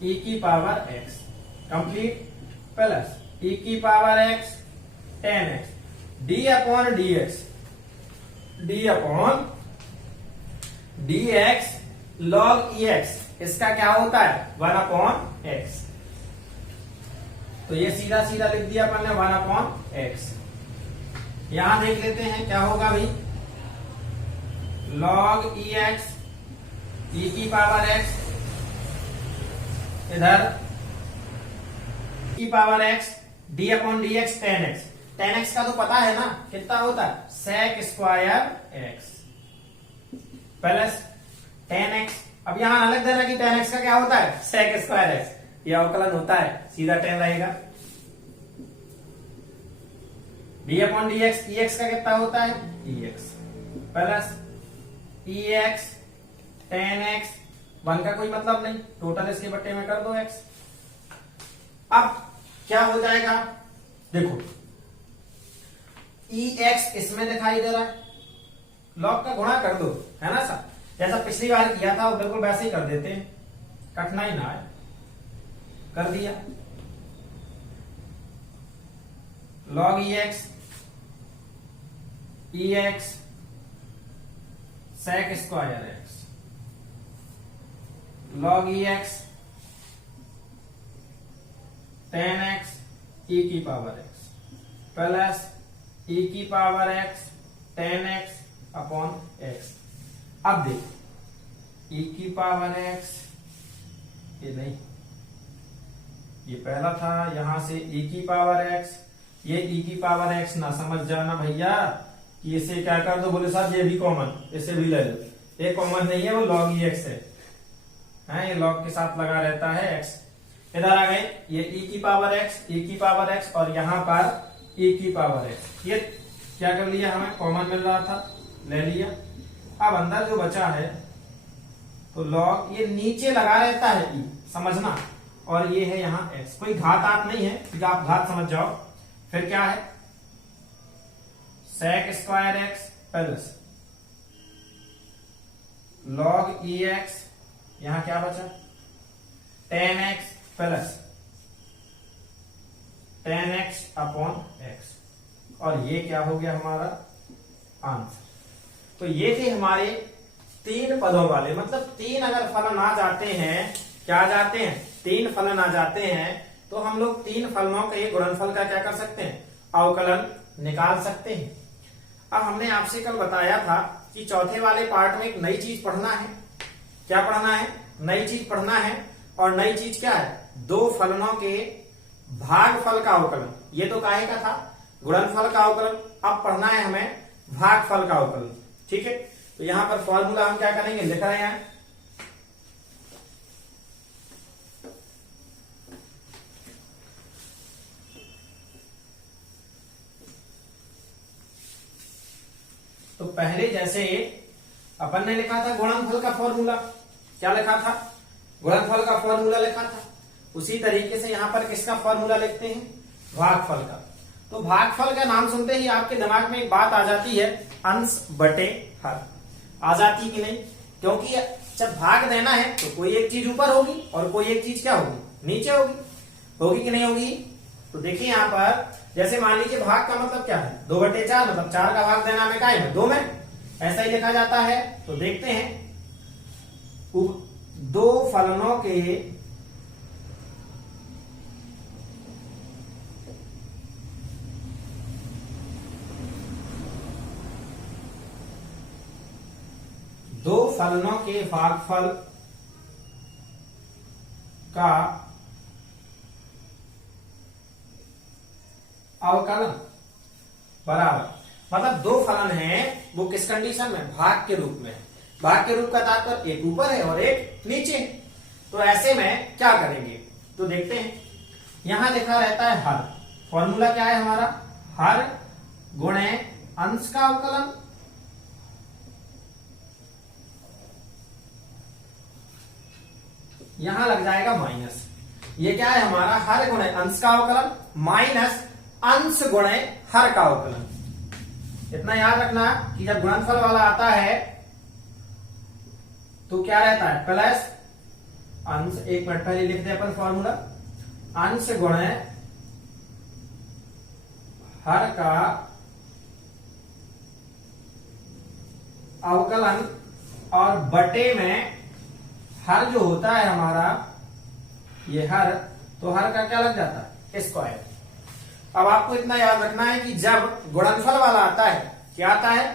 e की power x complete, plus e की power x 10x d/dx d/dx log EX, इसका क्या होता है 1/x। तो ये सीधा सीधा लिख दिया अपन ने 1/x। यहां देख लेते हैं क्या होगा भाई, log EX e की पावर x, इधर e की power x d/dx 10x, 10x का तो पता है ना कितना होता है, sec square x plus 10x। अब यहां अलग देना कि 10x का क्या होता है, sec स्क्वायर x, ये अवकलन होता है, सीधा 10 रहेगा। d/dx EX का कितना होता है, EX प्लस EX 10x, 1 का कोई मतलब नहीं, टोटल इसके बट्टे में कर दो x। अब क्या हो जाएगा, देखो EX इसमें दिखाई दे रहा है, लॉग का गुणा कर दो, है ना सर, जैसा पिछली बार किया था वो बिल्कुल वैसे ही कर देते हैं, कठिनाई ना आए, कर दिया। log EX sec square x, log EX 10x e की पावर x प्लस e की power x 10x upon x। अब देख e की पावर x, ये नहीं, ये पहला था, यहां से e की पावर x, ये e की पावर x ना समझ जाना भैया कि इसे क्या कर दो, बोले साहब ये भी कॉमन, इसे भी ले लो, ये कॉमन नहीं है, वो log EX है, ये log के साथ लगा रहता है x। इधर आ गए ये e की पावर x, और यहां पर e की पावर x, ये क्या कर लिया, हमें कॉमन मिल रहा था, ले लिया। अब अंदर जो बचा है तो log, ये नीचे लगा रहता है e, समझना, और ये है यहाँ x। कोई घात आप नहीं है, ठीक है, आप घात समझ जाओ। फिर क्या है, sec square x plus log ex, यहां क्या बचा, tan x plus tan x upon x, और ये क्या हो गया हमारा आंसर। तो ये थे हमारे 3 पदों वाले, मतलब 3 अगर फलन आ जाते हैं, क्या आ जाते हैं, 3 फलन आ जाते हैं, तो हम लोग 3 फलनों के गुणनफल का क्या कर सकते हैं, अवकलन निकाल सकते हैं। अब हमने आपसे कल बताया था कि चौथे वाले पार्ट में एक नई चीज पढ़ना है। क्या पढ़ना है, नई चीज पढ़ना है। और नई चीज क्या है, 2 फलनों के भागफल का अवकलन। ये तो काहे का था, गुणनफल का अवकलन। अब पढ़ना है हमें भागफल का अवकलन, ठीक है। तो यहां पर फॉर्मूला हम क्या करेंगे, लिख रहे हैं, तो पहले जैसे अपन ने लिखा था गुणनफल का फॉर्मूला, क्या लिखा था, गुणनफल का फॉर्मूला लिखा था, उसी तरीके से यहां पर किसका फॉर्मूला लिखते हैं, भागफल का। तो भागफल का नाम सुनते ही आपके दिमाग में एक बात आ जाती है, अंश बटे हर। आ जाती कि नहीं, क्योंकि जब भाग देना है तो कोई एक चीज ऊपर होगी और कोई एक चीज क्या होगी, नीचे होगी। होगी कि नहीं होगी। तो देखिए यहां पर जैसे मान लीजिए भाग का मतलब क्या है, 2/4, मतलब 4 का भाग देना हमें काय में, 2 में, ऐसा ही लिखा जाता है। तो देखते हैं 2 फलनों के भागफल का अवकलन बराबर, मतलब 2 फलन हैं, वो किस कंडीशन में, भाग के रूप में। भाग के रूप का तात्पर्य एक ऊपर है और एक नीचे है। तो ऐसे में क्या करेंगे, तो देखते हैं, यहां लिखा रहता है हर। फॉर्मूला क्या है हमारा, हर गुणे अंश का अवकलन यहां लग जाएगा माइनस। ये क्या है हमारा, हर गुणे अंश का अवकलन माइनस अंश गुणे हर का अवकलन। इतना याद रखना कि जब गुणनफल वाला आता है तो क्या रहता है, प्लस अंश, एक मिनट पहले लिखते हैं अपन फॉर्मूला, अंश गुणे हर का अवकलन, और बटे में हर जो होता है हमारा, ये हर, तो हर का क्या लग जाता है, स्क्वायर। अब आपको इतना याद रखना है कि जब गुणनफल वाला आता है, क्या आता है,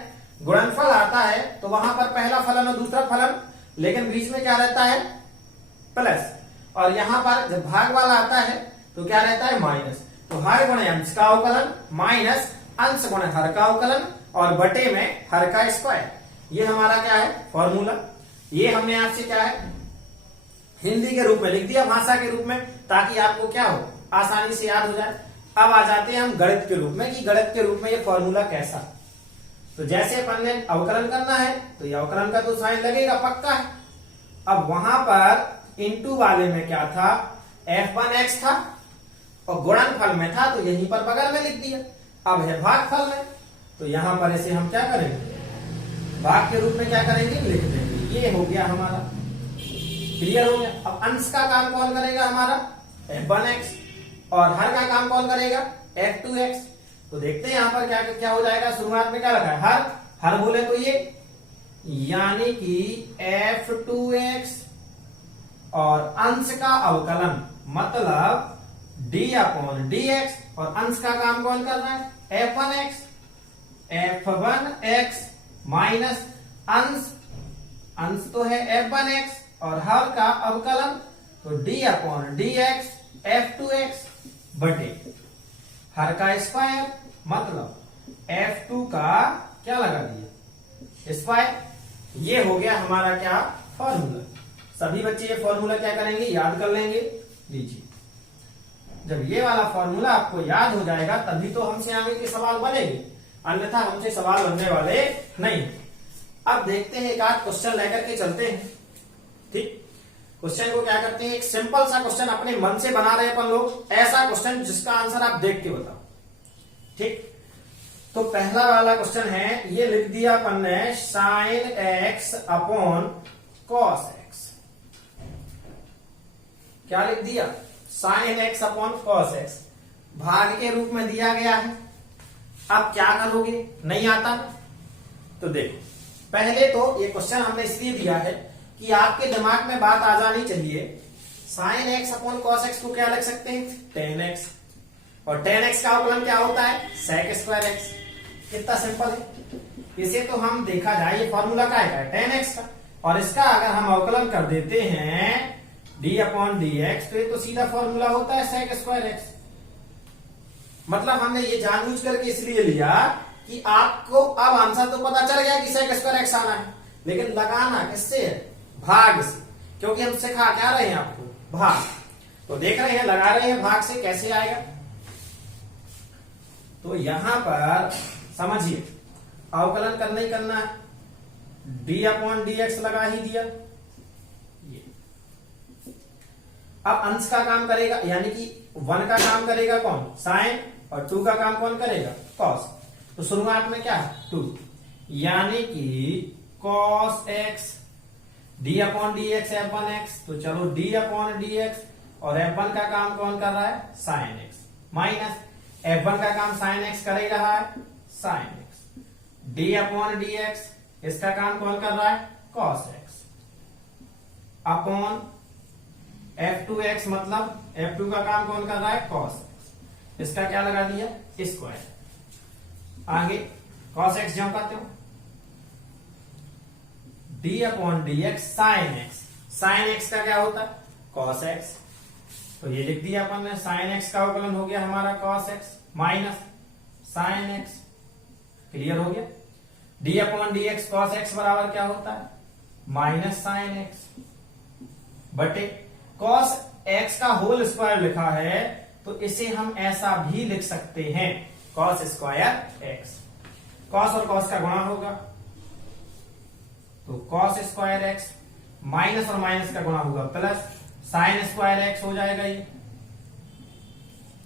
गुणनफल आता है, तो वहां पर पहला फलन और दूसरा फलन, लेकिन बीच में क्या रहता है, प्लस। और यहां पर जब भाग वाला आता है तो क्या रहता है, माइनस। तो हर गुणे अंश का अवकलन माइनस अंश गुणे हर का अवकलन, और बटे में हर का स्क्वायर। ये हमारा क्या है, फॉर्मूला। ये हमने आपसे क्या है, हिंदी के रूप में लिख दिया, भाषा के रूप में, ताकि आपको क्या हो, आसानी से याद हो जाए। अब आ जाते हैं हम गणित के रूप में, कि गणित के रूप में ये फॉर्मूला कैसा। तो जैसे अपन ने अवकलन करना है तो ये अवकलन का तो साइन लगेगा, पक्का है। अब वहां पर इनटू वाले में क्या था, f1x था, और गुणनफल में था तो यहीं पर बगल में लिख दिया। अब है भागफल में, तो यहां पर इसे हम क्या करेंगे, भाग के रूप में क्या करेंगे, लिख देंगे। ये हो गया हमारा, क्लियर हो गया। अब अंश का काम कौन करेगा हमारा, f1x, और हर का काम कौन करेगा, f2x। तो देखते हैं यहां पर क्या क्या हो जाएगा। शुरुआत में क्या रखा है, हर, हर बोले तो ये, यानी कि f2x, और अंश का अवकलन मतलब d/dx, और अंश का काम कौन कर रहा है, f1x, f1x माइनस अंश, अंश तो है f1x, और हर का अवकलन तो d/dx f2x बटे हर का स्क्वायर, मतलब f2 का क्या लगा दिया, स्क्वायर। ये हो गया हमारा क्या, फॉर्मूला। सभी बच्चे ये फॉर्मूला क्या करेंगे, याद कर लेंगे। लीजिए, जब ये वाला फॉर्मूला आपको याद हो जाएगा तभी तो हमसे आगे के सवाल बनेंगे, अन्यथा हमसे सवाल बनने वाले नहीं। अब देखते हैं, एक आध क्वेश्चन लेकर के चलते हैं, ठीक। क्वेश्चन को क्या करते हैं, एक सिंपल सा क्वेश्चन अपने मन से बना रहे अपन लोग, ऐसा क्वेश्चन जिसका आंसर आप देख के बताओ। ठीक, तो पहला वाला क्वेश्चन है, ये लिख दिया अपन ने sine x upon cos x. क्या लिख दिया, sine x upon cos x, भाग के रूप में दिया गया है। अब क्या करोगे, नहीं आता ना, तो देखो पहले तो ये क्वेश्चन हमने इसलिए दिया है कि आपके दिमाग में बात आ जानी चाहिए, sine x upon cos x को क्या लिख सकते हैं, टेन एक्स, और टेन एक्स का अवकलन क्या होता है, सेक स्क्वायर एक्स। कितना सिंपल है। इसे तो हम देखा जाए, ये फॉर्मूला का है टेन एक्स का, और इसका अगर हम अवकलन कर देते हैं डी अपॉन डी एक्स, तो ये तो सीधा फॉर्मूला होता है सेक स्क्वायर एक्स। मतलब हमने ये जानबूझ करके इसलिए लिया कि आपको अब आंसर तो पता चल गया कि सेक स्क्वायर एक्स आना है, लेकिन लगाना किससे है, भाग से, क्योंकि हम सिखा क्या रहे हैं आपको, भाग। तो देख रहे हैं, लगा रहे हैं भाग से कैसे आएगा। तो यहां पर समझिए, अवकलन करना ही करना है, डी अपॉन डी एक्स लगा ही दिया। ये अब अंश का काम करेगा, यानी कि 1 का काम करेगा कौन, साइन, और 2 का काम कौन करेगा, कॉस। तो शुरुआत में क्या है, 2, यानी कि cos x d upon d x F1 x. तो चलो डी अपॉन डी एक्स, और F1 का काम कौन कर रहा है, साइन एक्स, माइनस F1 का काम साइन एक्स कर ही रहा है, sine x, d upon d x, इसका काम कौन कर रहा है, cos x, upon F2 x, मतलब F2 का काम कौन कर रहा है, कॉस एक्स, इसका क्या लगा दिया, स्क्वायर। आगे कॉस एक्स जो करते हो, D upon d x sine x, sine x का क्या होता है, कॉस एक्स। तो ये लिख दिया अपन ने, साइन एक्स का अवकलन हो गया हमारा cos x minus sine x. Clear हो गया। D upon d x cos x बराबर क्या होता है, माइनस साइन एक्स, बटे कॉस एक्स का होल स्क्वायर लिखा है, तो इसे हम ऐसा भी लिख सकते हैं, कॉस स्क्वायर एक्स। कॉस और कॉस का गुणा होगा, तो कॉस स्क्वायर एक्स, माइनस और माइनस का गुणा होगा प्लस साइन स्क्वायर एक्स हो जाएगा ये,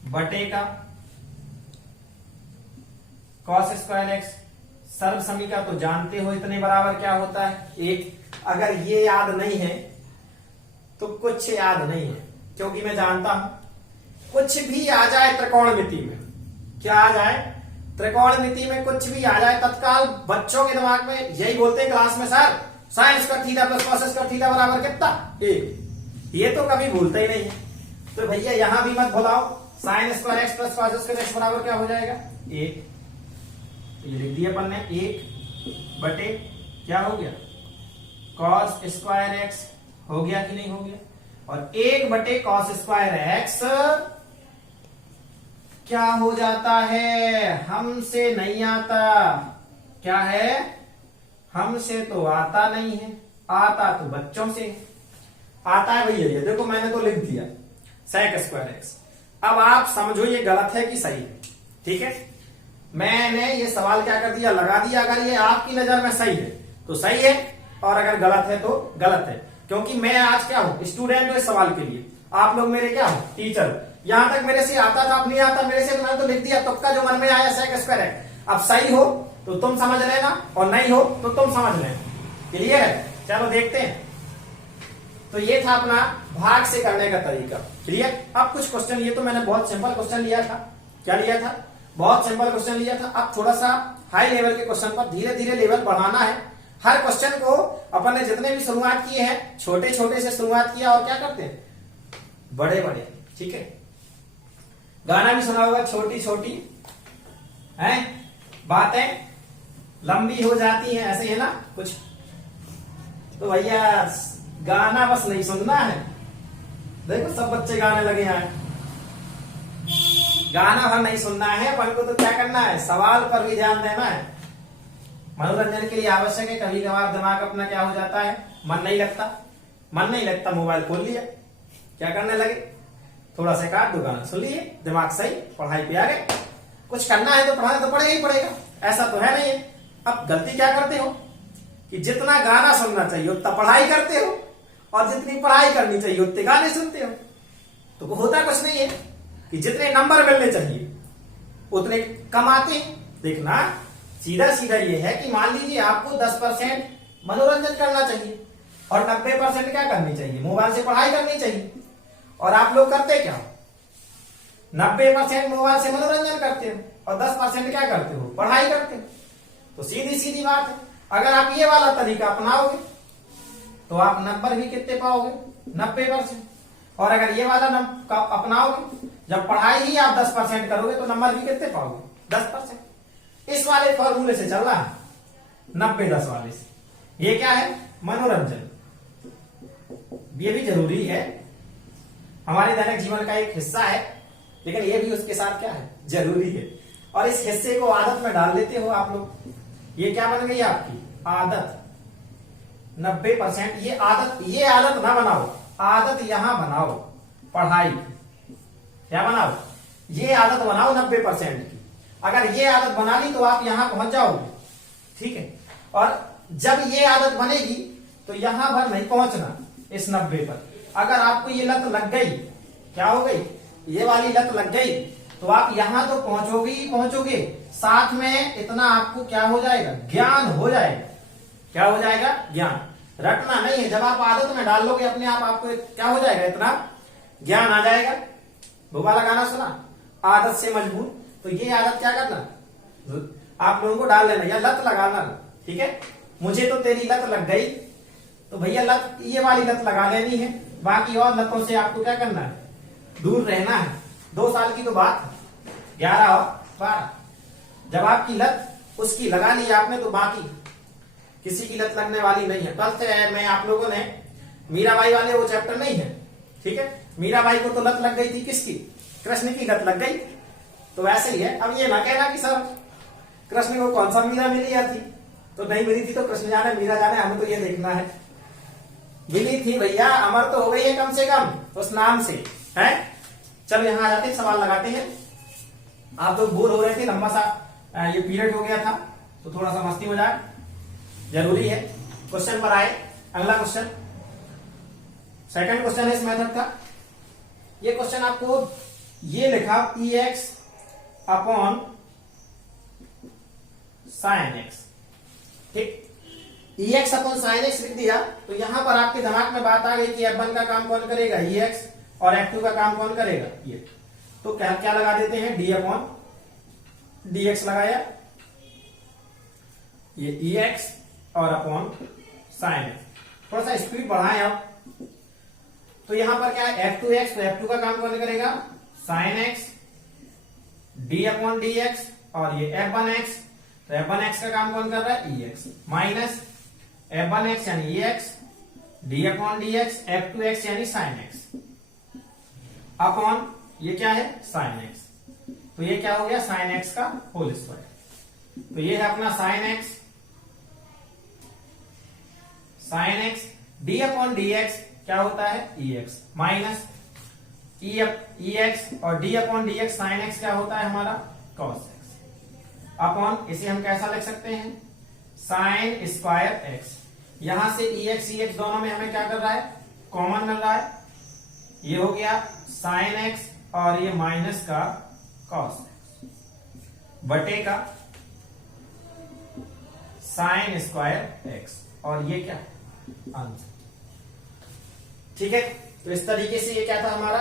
बटे का कॉस स्क्वायर एक्स। सर्व समी का तो जानते हो, इतने बराबर क्या होता है, 1। अगर ये याद नहीं है तो कुछ याद नहीं है, क्योंकि मैं जानता हूं कुछ भी आ जाए त्रिकोणमिति में, क्या आ जाए, त्रिकोणमिति में कुछ भी आ जाए, तत्काल बच्चों के दिमाग में यही बोलते हैं क्लास में, sir sine square theta plus cos square theta बराबर कितना, 1। ये तो कभी भूलते ही नहीं है। तो भैया यहां भी मत भुलाओ, sine square x plus cos square x बराबर क्या हो जाएगा, 1। ये लिख दिया अपन ने, 1 बटे क्या हो गया, कॉस स्क्वायर एक्स हो गया कि नहीं हो गया, और 1 बटे कॉस स्क्वायर एक्स क्या हो जाता है, हमसे नहीं आता। क्या है, हमसे तो आता नहीं है, आता तो बच्चों से आता है भैया। ये देखो मैंने तो लिख दिया सेक स्क्वायर एक्स। अब आप समझो ये गलत है कि सही है, ठीक है। मैंने ये सवाल क्या कर दिया, लगा दिया। अगर ये आपकी नजर में सही है तो सही है, और अगर गलत है तो गलत है, क्योंकि मैं आज क्या हूं, स्टूडेंट हूं इस सवाल के लिए, आप लोग मेरे क्या हो, टीचर। यहां तक मेरे से आता था, अब नहीं आता मेरे से, तो मैंने तो लिख दिया, तुक्का जो मन में आया सेक स्क्वायर एक्स। अब सही हो तो तुम समझ लेना, और नहीं हो तो तुम समझ लेना। क्लियर है, चलो देखते हैं। तो ये था अपना भाग से करने का तरीका। क्लियर। अब कुछ क्वेश्चन, ये तो मैंने बहुत सिंपल क्वेश्चन लिया था, क्या लिया था, बहुत सिंपल क्वेश्चन लिया था। अब थोड़ा सा हाई लेवल के क्वेश्चन पर धीरे धीरे लेवल बढ़ाना है। हर क्वेश्चन को अपन ने जितने भी शुरुआत किए हैं, छोटे छोटे से शुरुआत किया, और क्या करते हैं, बड़े बड़े। ठीक है, गाना भी सुना होगा, छोटी छोटी है बातें लंबी हो जाती हैं, ऐसे है ना कुछ। तो भैया गाना बस नहीं सुनना है, देखो सब बच्चे गाने लगे हैं, गाना भर नहीं सुनना है, अपन को तो क्या करना है, सवाल पर भी ध्यान देना है। मनोरंजन के लिए आवश्यक है, कभी कभार दिमाग अपना क्या हो जाता है, मन नहीं लगता, मोबाइल खोल लिया, क्या करने लगे, थोड़ा सा काट दो, गाना सुन लिए, दिमाग सही, पढ़ाई पे आ गए। कुछ करना है तो पढ़ाना तो पड़ेगा ही पड़ेगा, ऐसा तो है नहीं है। अब गलती क्या करते हो कि जितना गाना सुनना चाहिए उतना पढ़ाई करते हो, और जितनी पढ़ाई करनी चाहिए उतने गाने सुनते हो। तो होता कुछ नहीं है कि जितने नंबर मिलने चाहिए उतने कम आते हैं। देखना सीधा सीधा ये है कि मान लीजिए आपको 10% मनोरंजन करना चाहिए और 90% क्या करनी चाहिए, मोबाइल से पढ़ाई करनी चाहिए। और आप लोग करते क्या, 90% मोबाइल से मनोरंजन करते हो और 10% क्या करते हो, पढ़ाई करते हो। तो सीधी सीधी बात है, अगर आप ये वाला तरीका अपनाओगे तो आप नंबर भी कितने पाओगे, 90%। और अगर ये वाला अपनाओगे, जब पढ़ाई ही आप 10% करोगे तो नंबर भी कितने पाओगे, 10%। इस वाले फॉर्मूले से चल रहा है, 90-10 वाले से। ये क्या है, मनोरंजन। ये भी जरूरी है, हमारे दैनिक जीवन का एक हिस्सा है, लेकिन ये भी उसके साथ क्या है, जरूरी है। और इस हिस्से को आदत में डाल लेते हो आप लोग। ये क्या बन गई आपकी आदत, 90%। ये आदत ना बनाओ, आदत यहां बनाओ, पढ़ाई क्या बनाओ, ये आदत बनाओ 90% की। अगर ये आदत बना ली तो आप यहां पहुंच जाओगे, ठीक है। और जब ये आदत बनेगी तो यहां भर नहीं पहुंचना इस 90 पर। अगर आपको ये लत लग गई, क्या हो गई, ये वाली लत लग गई, तो आप यहां तो पहुंचोगे ही पहुंचोगे, साथ में इतना आपको क्या हो जाएगा, ज्ञान हो जाएगा। क्या हो जाएगा, ज्ञान। रटना नहीं है, जब आप आदत में डाल लोगे अपने आप, आपको क्या हो जाएगा, इतना ज्ञान आ जाएगा। वो वाला गाना सुना, आदत से मजबूर। तो ये आदत क्या करना, आप लोगों को डाल लेना या लत लगाना, ठीक है। मुझे तो तेरी लत लग गई, तो भैया लत, ये वाली लत लगा लेनी है। बाकी और लतों से आपको क्या करना है, दूर रहना है। 2 साल की तो बात, 11 और 12, जब आपकी लत उसकी लगा ली आपने तो बाकी किसी की लत लगने वाली नहीं है। 12th में आप लोगों ने मीराबाई वाले वो चैप्टर नहीं है, ठीक है। मीराबाई को तो लत लग गई थी, किसकी, कृष्ण की लत लग गई। तो वैसे ही है, अब ये ना कहना कि सर कृष्ण को कौन सा मीरा मिली थी, तो नहीं मिली थी तो कृष्ण जाने मीरा जाने, हमें तो ये देखना है। मिली थी भैया, अमर तो हो गई है कम से कम उस नाम से, है। चलो यहां आ जाते हैं, सवाल लगाते हैं। आप लोग बोर हो रहे थे, लंबा सा ये पीरियड हो गया था, तो थोड़ा सा मस्ती हो जाए, जरूरी है। क्वेश्चन पर आए, अगला क्वेश्चन, सेकंड क्वेश्चन इस मेथड का। ये क्वेश्चन आपको ये लिखा EX अपॉन साइन एक्स, ठीक। EX अपॉन साइन एक्स लिख दिया, तो यहां पर आपके दिमाग में बात आ गई कि F1 का काम कौन करेगा, EX, और F2 का काम कौन करेगा, ये। तो क्या क्या लगा देते हैं, D अपॉन DX लगाया, ये EX और अपॉन साइन एक्स। थोड़ा सा स्पीड बढ़ाएं आप, तो यहां पर क्या है, F2x, तो F2 का काम कौन करेगा, sine x, D upon DX, और ये F1x, तो F1x का काम कौन कर रहा है, EX, माइनस F1x यानी EX, D upon DX, F2x यानी साइन एक्स, अपॉन ये क्या है, साइन एक्स। तो ये क्या हो गया, साइन एक्स का होल स्क्वायर। तो ये है अपना sine x, sine x, d upon d x क्या होता है, EX, माइनस EX और d upon d x sine x क्या होता है हमारा, cos x, अपॉन इसे हम कैसा लिख सकते हैं, साइन स्क्वायर एक्स। यहां से EX दोनों में हमें क्या कर रहा है, कॉमन मिल रहा है। ये हो गया साइन एक्स और ये माइनस का cos x बटे का साइन स्क्वायर एक्स, और ये क्या आंसर, ठीक है। तो इस तरीके से ये क्या था हमारा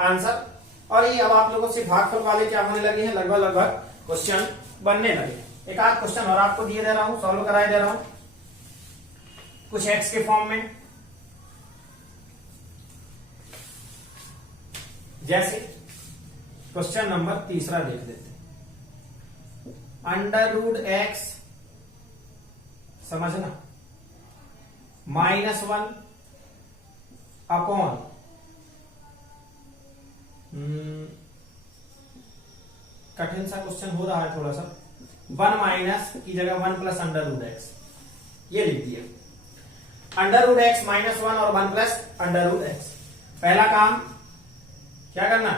आंसर। और ये अब आप लोगों से भागफल वाले क्या होने लगे हैं, लगभग लगभग क्वेश्चन बनने लगे। एक आध क्वेश्चन और आपको दिए दे रहा हूं, सॉल्व कराए दे रहा हूं, कुछ एक्स के फॉर्म में। जैसे क्वेश्चन नंबर 3 देख लेते हैं, अंडर रूट एक्स, समझना, -1 अपॉन कठिन सा क्वेश्चन हो रहा है थोड़ा सा, 1 माइनस की जगह 1 प्लस अंडर रूट एक्स, ये लिख दिया। अंडर रूट एक्स -1 और 1 प्लस अंडर रूट एक्स। पहला काम क्या करना,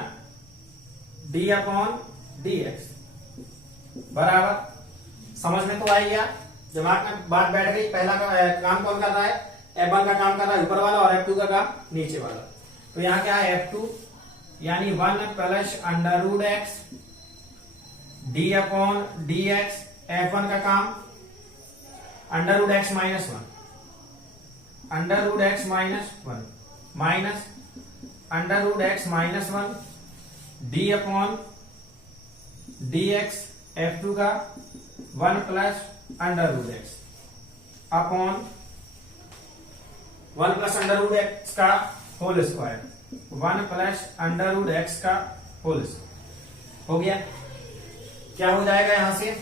d अपॉन डी एक्स बराबर, समझ में तो आ गया, दिमाग में बात बैठ गई। पहला काम कौन कर रहा है, F1 का काम कर रहा है ऊपर वाला और F2 का काम नीचे वाला। तो यहाँ क्या है F2 यानी 1 plus under root x d upon d x. F1 का काम under root x minus 1, under root x minus 1 minus under root x minus 1 d upon d x. F2 का 1 plus under root x upon 1 plus under root x का whole square, 1 plus under root x का whole square हो गया। क्या हो जाएगा यहां से,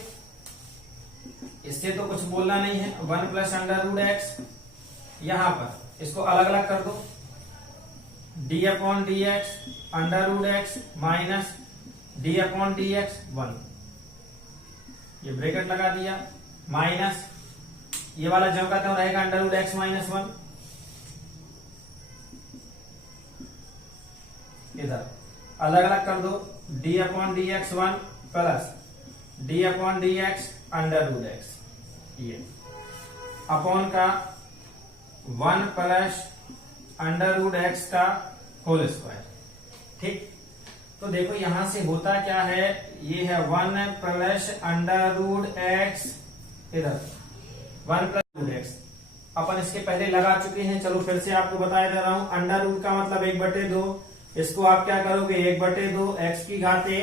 इससे तो कुछ बोलना नहीं है। 1 प्लस अंडर रूट एक्स, यहां पर इसको अलग अलग कर दो, d upon d x under root x minus d upon d x 1, ये ब्रैकेट लगा दिया, माइनस ये वाला जो का त्यों रहेगा अंडर रूट एक्स माइनस 1, इधर अलग अलग कर दो, d upon d x 1 plus d upon d x under root x, ये अपॉन का 1 प्लस अंडर रूट एक्स का होल स्क्वायर। ठीक, तो देखो यहां से होता क्या है, ये है 1 प्लस अंडर रूट एक्स, इधर 1 प्लस रूट एक्स अपन इसके पहले लगा चुके हैं। चलो फिर से आपको बताया दे रहा हूं, अंडर रूट का मतलब 1/2, इसको आप क्या करोगे 1/2 एक्स की घाते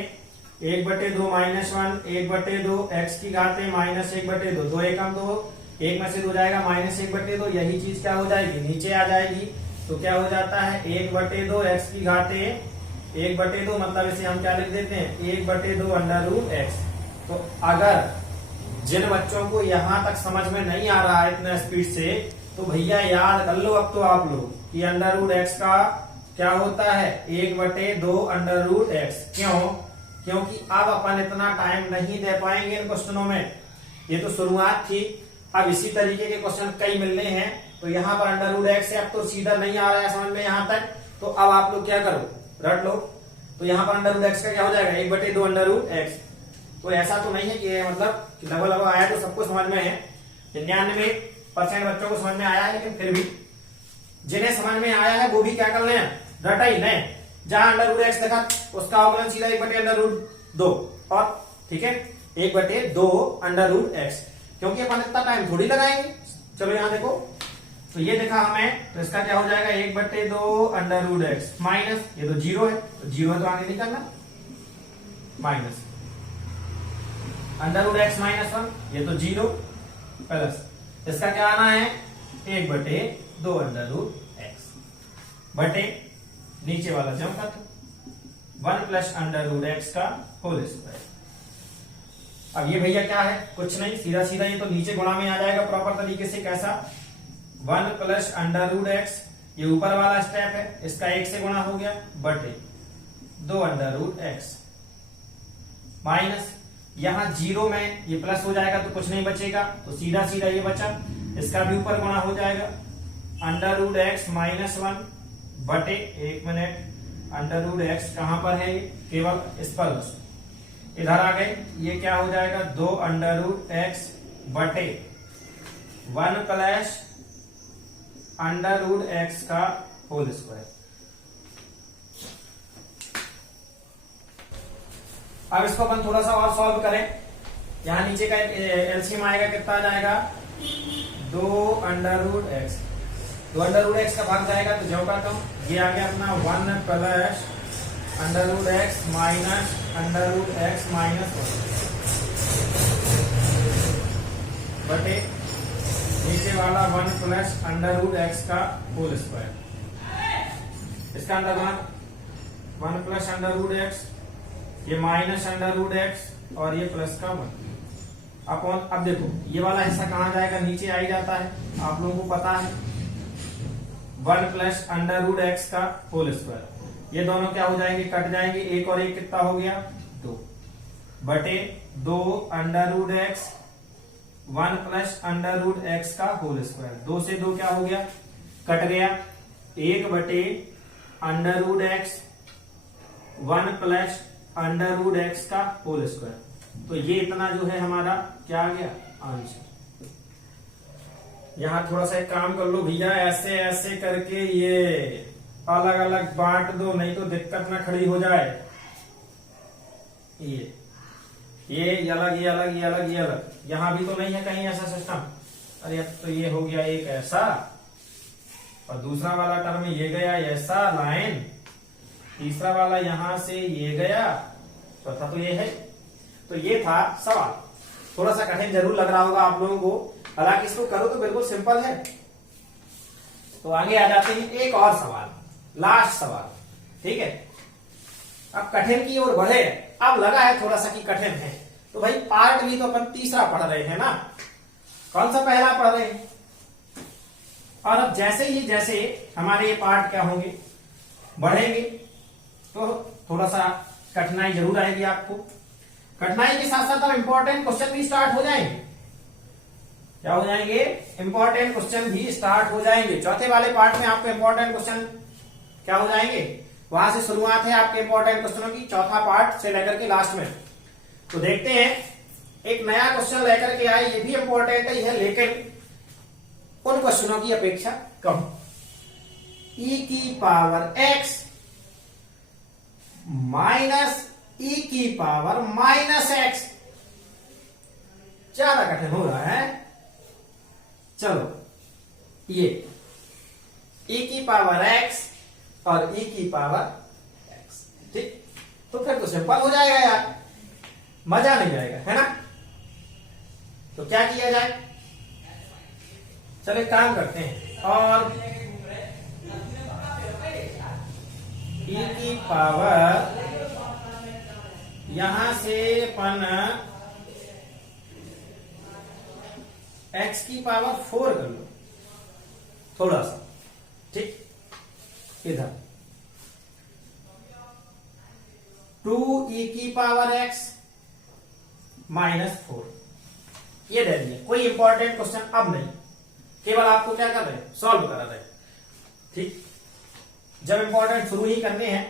1/2 माइनस 1 1/2 एक्स की घाते माइनस 1/2, 2 एकम 2, एक में से 2 जाएगा माइनस 1/2, यही चीज क्या हो जाएगी नीचे आ जाएगी। तो क्या हो जाता है 1/2 एक्स की घाते 1/2, मतलब इसे हम क्या लिख देते हैं 1/2 अंडर रूट एक्स। तो अगर जिन बच्चों को यहां तक समझ में नहीं आ रहा है इतना स्पीड से, तो भैया याद कर लो अब तो आप लोग कि अंडर रूट एक्स का क्या होता है 1/2 अंडर रूट एक्स। क्यों? क्योंकि अब अपन इतना टाइम नहीं दे पाएंगे इन क्वेश्चनों में, ये तो शुरुआत थी, अब इसी तरीके के क्वेश्चन कई मिलने हैं। तो यहाँ पर अंडर रूट एक्स है, अब तो सीधा नहीं आ रहा है समझ में यहाँ तक, तो अब आप लोग क्या करो रट लो। तो यहाँ पर अंडर रूट एक्स का क्या हो जाएगा 1/2 अंडर रूट एक्स। तो ऐसा तो नहीं है कि मतलब लगभग आया तो सबको समझ में है, 99% बच्चों को समझ में आया है, लेकिन फिर भी जिन्हें समझ में आया है वो भी क्या कर रहे हैं रटा ही लें। जहां अंडर रूट एक्स देखा उसका अवकलन सीधा 1/√2 और ठीक है 1/2 अंडर रूट एक्स, क्योंकि अपन इतना टाइम थोड़ी लगाएंगे। चलो यहां देखो, तो ये देखा हमें, तो इसका क्या हो जाएगा 1/2 अंडर रूट एक्स माइनस ये तो 0 है, तो 0 है तो आगे नहीं करना, minus under root x minus 1 ये तो 0 प्लस इसका क्या आना है 1/2 अंडर रूट एक्स बटे नीचे वाला जम का 1 प्लस अंडर रूट एक्स का होल स्क्वायर। अब ये भैया क्या है कुछ नहीं, सीधा सीधा ये तो नीचे गुणा में आ जाएगा प्रॉपर तरीके से। कैसा 1 प्लस अंडर रूट एक्स, ये ऊपर वाला स्टेप है, इसका 1 से गुणा हो गया बटे 2 अंडर रूट एक्स माइनस यहां 0 में ये प्लस हो जाएगा तो कुछ नहीं बचेगा, तो सीधा सीधा ये बचा, इसका भी ऊपर गुणा हो जाएगा अंडर रूट एक्स माइनस 1 बटे 1 मिनट अंडर रूट एक्स कहां पर है, केवल इस पर इधर आ गए, ये क्या हो जाएगा 2 अंडर रूट एक्स बटे 1 प्लस अंडर रूट एक्स का होल स्क्वायर। अब इसको अपन थोड़ा सा और सॉल्व करें, यहां नीचे का एलसीएम आएगा, कितना आ जाएगा 2 under root x, 2 under root x का भाग जाएगा तो जो का कम, ये आ गया अपना 1 plus under root x minus under root x minus 1 बटे नीचे वाला 1 प्लस अंडर रूट एक्स का होल स्क्वायर। इसका under 1 plus under root x, ये माइनस अंडर रूट एक्स और ये प्लस का 1 अपॉन, अब देखो ये वाला हिस्सा कहां जाएगा नीचे आ ही जाता है, आप लोगों को पता है 1 प्लस अंडर रूट एक्स का होल स्क्वायर, ये दोनों क्या हो जाएंगे कट जाएंगे, 1 और 1 कितना हो गया 2 बटे 2 under root x 1 plus under root x का होल स्क्वायर, 2 से 2 क्या हो गया कट गया, 1 बटे under root x 1 plus under root x का होल स्क्वायर। तो ये इतना जो है हमारा क्या आ गया आंसर। यहाँ थोड़ा सा एक काम कर लो भैया, ऐसे ऐसे करके ये अलग अलग बांट दो, नहीं तो दिक्कत ना खड़ी हो जाए। ये अलग, ये अलग, ये अलग, ये अलग। यहाँ भी तो नहीं है कहीं ऐसा सिस्टम। अरे अब तो ये हो गया एक ऐसा, और दूसरा वाला टर्म ये गया ऐसा लाइन, तीसरा वाला यहां से ये गया, चौथा तो ये है। तो ये था सवाल। थोड़ा सा कठिन जरूर लग रहा होगा आप लोगों को, हालांकि इसको करो तो बिल्कुल सिंपल है। तो आगे आ जाते हैं एक और सवाल, लास्ट सवाल, ठीक है। अब कठिन की ओर बढ़े, अब लगा है थोड़ा सा कि कठिन है, तो भाई पार्ट भी तो अपन तीसरा पढ़ रहे हैं ना, कौन सा पहला पढ़ रहे हैं। और अब जैसे हमारे ये पार्ट क्या होंगे, बढ़ेंगे, तो थोड़ा सा कठिनाई जरूर आएगी आपको। कठिनाई के साथ साथ अब इंपॉर्टेंट क्वेश्चन भी स्टार्ट हो जाएंगे। क्या हो जाएंगे? इंपॉर्टेंट क्वेश्चन भी स्टार्ट हो जाएंगे। चौथे वाले पार्ट में आपको इंपॉर्टेंट क्वेश्चन क्या हो जाएंगे, वहां से शुरुआत है आपके इंपॉर्टेंट क्वेश्चनों की, चौथा पार्ट से लेकर के लास्ट में। तो देखते हैं, एक नया क्वेश्चन लेकर के आए, ये भी इंपॉर्टेंट ही है, लेकिन उन क्वेश्चनों की अपेक्षा कम। e की पावर x माइनस e की पावर माइनस x, ज्यादा कठिन हो रहा है। चलो, ये e की पावर x और e की पावर x, ठीक, तो फिर तो सिंपल हो जाएगा यार, मजा नहीं आएगा, है ना। तो क्या किया जाए, चलो एक काम करते हैं, और e की पावर यहां से अपन x की पावर 4 कर लो थोड़ा सा, ठीक। इधर 2e की पावर x माइनस 4, ये दे दिया। कोई इंपॉर्टेंट क्वेश्चन अब नहीं, केवल आपको क्या कर रहे हैं, सॉल्व करा रहे हैं, ठीक। जब इंपॉर्टेंट शुरू ही करने हैं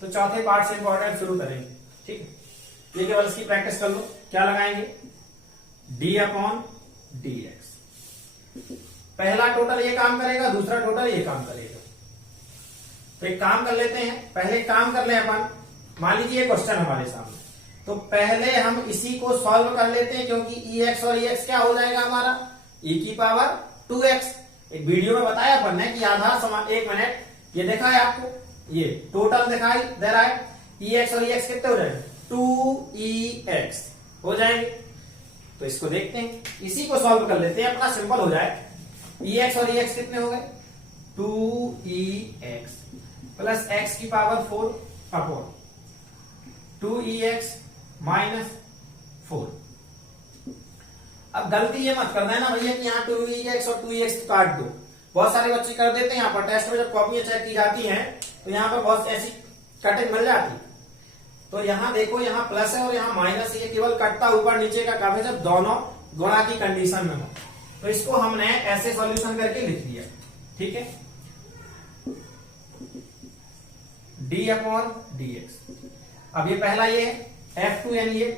तो चौथे पार्ट से इंपॉर्टेंट शुरू करेंगे, ठीक है। ये केवल इसकी प्रैक्टिस कर लो। क्या लगाएंगे, d अपॉन dx। पहला टोटल ये काम करेगा, दूसरा टोटल ये काम करेगा। तो एक काम कर लेते हैं, पहले काम कर ले अपन। मान लीजिए ये क्वेश्चन हमारे सामने, तो पहले हम इसी को सॉल्व कर लेते हैं, क्योंकि ex और ex क्या हो जाएगा हमारा, e की पावर 2x। एक वीडियो में बताया अपन ने कि आधार समान, 1 मिनट, ये देखा है आपको, ये टोटल दिखाई दे रहा है। ex और ex कितने हो जाएंगे, 2ex हो जाएंगे। तो इसको देखते हैं, इसी को सॉल्व कर लेते हैं, अपना सिंपल हो जाए। ex और ex कितने हो गए, 2ex प्लस x की पावर 4 अपॉन 2ex माइनस 4। अब गलती ये मत कर देना भैया कि यहाँ 2ex और 2ex काट दो, बहुत सारे बच्चे कर देते हैं। यहाँ पर टेस्ट में जब कॉपियां चेक की जाती हैं तो यहाँ पर बहुत ऐसी कटिंग मिल जाती है। तो यहाँ देखो, यहाँ प्लस है और यहाँ माइनस है, ये केवल कटता ऊपर नीचे का काम है जब दोनों गुणा की कंडीशन में हो। तो इसको हमने ऐसे सॉल्यूशन करके लिख दिया, ठीक है, d अपॉन dx। अब ये पहला ये f2, यानी ये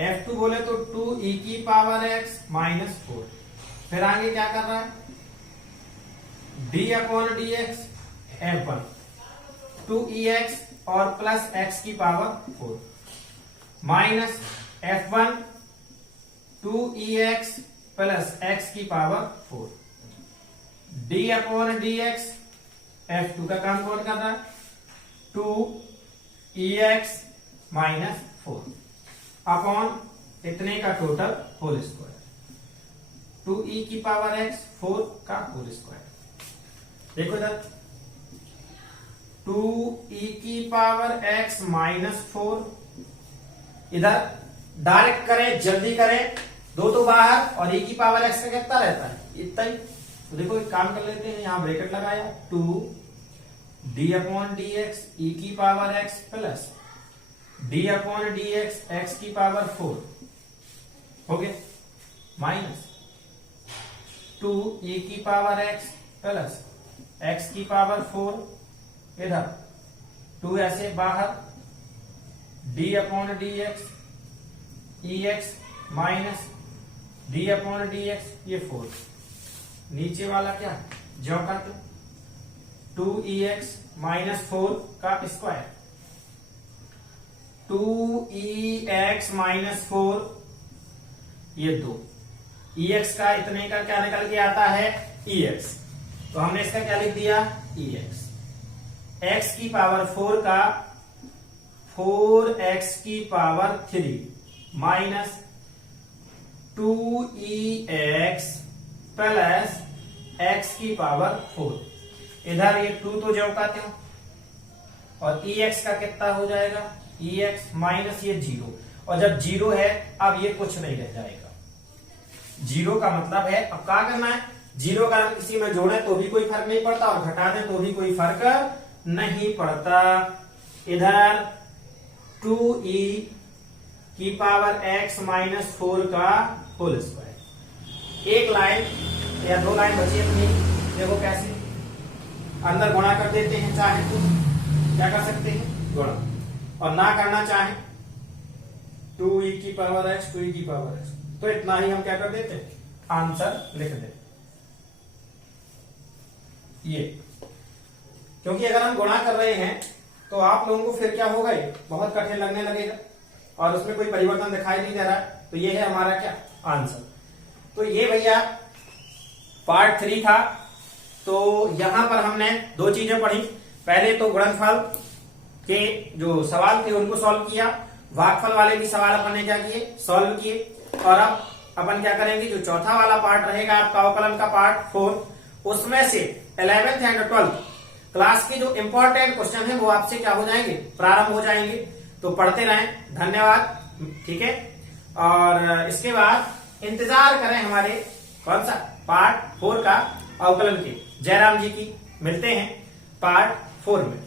f2 बोले तो 2e की पावर x माइनस 4। फिर आगे क्या कर रहा है, d upon dx f1 2ex और प्लस x की power 4 minus f1 2ex plus x की power 4। d upon dx f2 का काम कौन कर रहा है, 2ex माइनस 4 अपॉन इतने का टोटल होल स्क्वायर, 2e की पावर x 4 का होल स्क्वायर। देखो इधर 2e की पावर x माइनस 4, इधर डायरेक्ट करें, जल्दी करें, दो तो बाहर और e की पावर x का कितना रहता है, इतना ही। तो देखो एक काम कर लेते हैं, यहां ब्रैकेट लगाया, 2d अपॉन dx e की power x plus d upon dx x की पावर 4 हो गया, माइनस 2e की पावर x प्लस x की पावर 4, इधर 2 ऐसे बाहर, d upon dx ex minus d upon dx ये 4, नीचे वाला क्या ज्यो का त्यों 2EX माइनस 4 का स्क्वायर 2EX माइनस 4 ये 2 EX का इतने का क्या निकल के आता है EX, तो हमने इसका क्या लिख दिया EX x की पावर 4 का 4x की power 3 minus 2EX plus x की पावर 4, इधर ये 2 तो जो का त्यों और EX का कितना हो जाएगा EX माइनस ये 0, और जब 0 है अब ये कुछ नहीं रह जाएगा। 0 का मतलब है अब क्या करना है, 0 का हम किसी में जोड़े तो भी कोई फर्क नहीं पड़ता और घटा दें तो भी कोई फर्क नहीं पड़ता। इधर 2e की पावर x माइनस 4 का होल स्क्वायर, एक लाइन या 2 लाइन बची अपनी, देखो कैसे अंदर गुणा कर देते हैं, चाहे तो क्या कर सकते हैं गुणा, और ना करना चाहे 2e की पावर x 2e की पावर x, तो इतना ही हम क्या कर देते हैं आंसर लिख देते ये, क्योंकि अगर हम गुणा कर रहे हैं तो आप लोगों को फिर क्या होगा ये बहुत कठिन लगने लगेगा और उसमें कोई परिवर्तन दिखाई नहीं दे रहा है, तो ये है हमारा क्या आंसर। तो ये भैया पार्ट 3 था। तो यहां पर हमने 2 चीजें पढ़ी, पहले तो गुणनफल के जो सवाल थे उनको सॉल्व किया, भागफल वाले भी सवाल अपन ने क्या किए सॉल्व किए, और अब अपन क्या करेंगे जो चौथा वाला पार्ट रहेगा आपका अवकलन का पार्ट 4, उसमें से 11th एंड 12th क्लास के जो इंपॉर्टेंट क्वेश्चन है वो आपसे क्या हो जाएंगे प्रारंभ हो जाएंगे। तो पढ़ते रहें, धन्यवाद, ठीक है। और इसके बाद इंतजार करें हमारे कौन सा पार्ट 4 का अवकलन के, जयराम जी की। मिलते हैं पार्ट 4 में।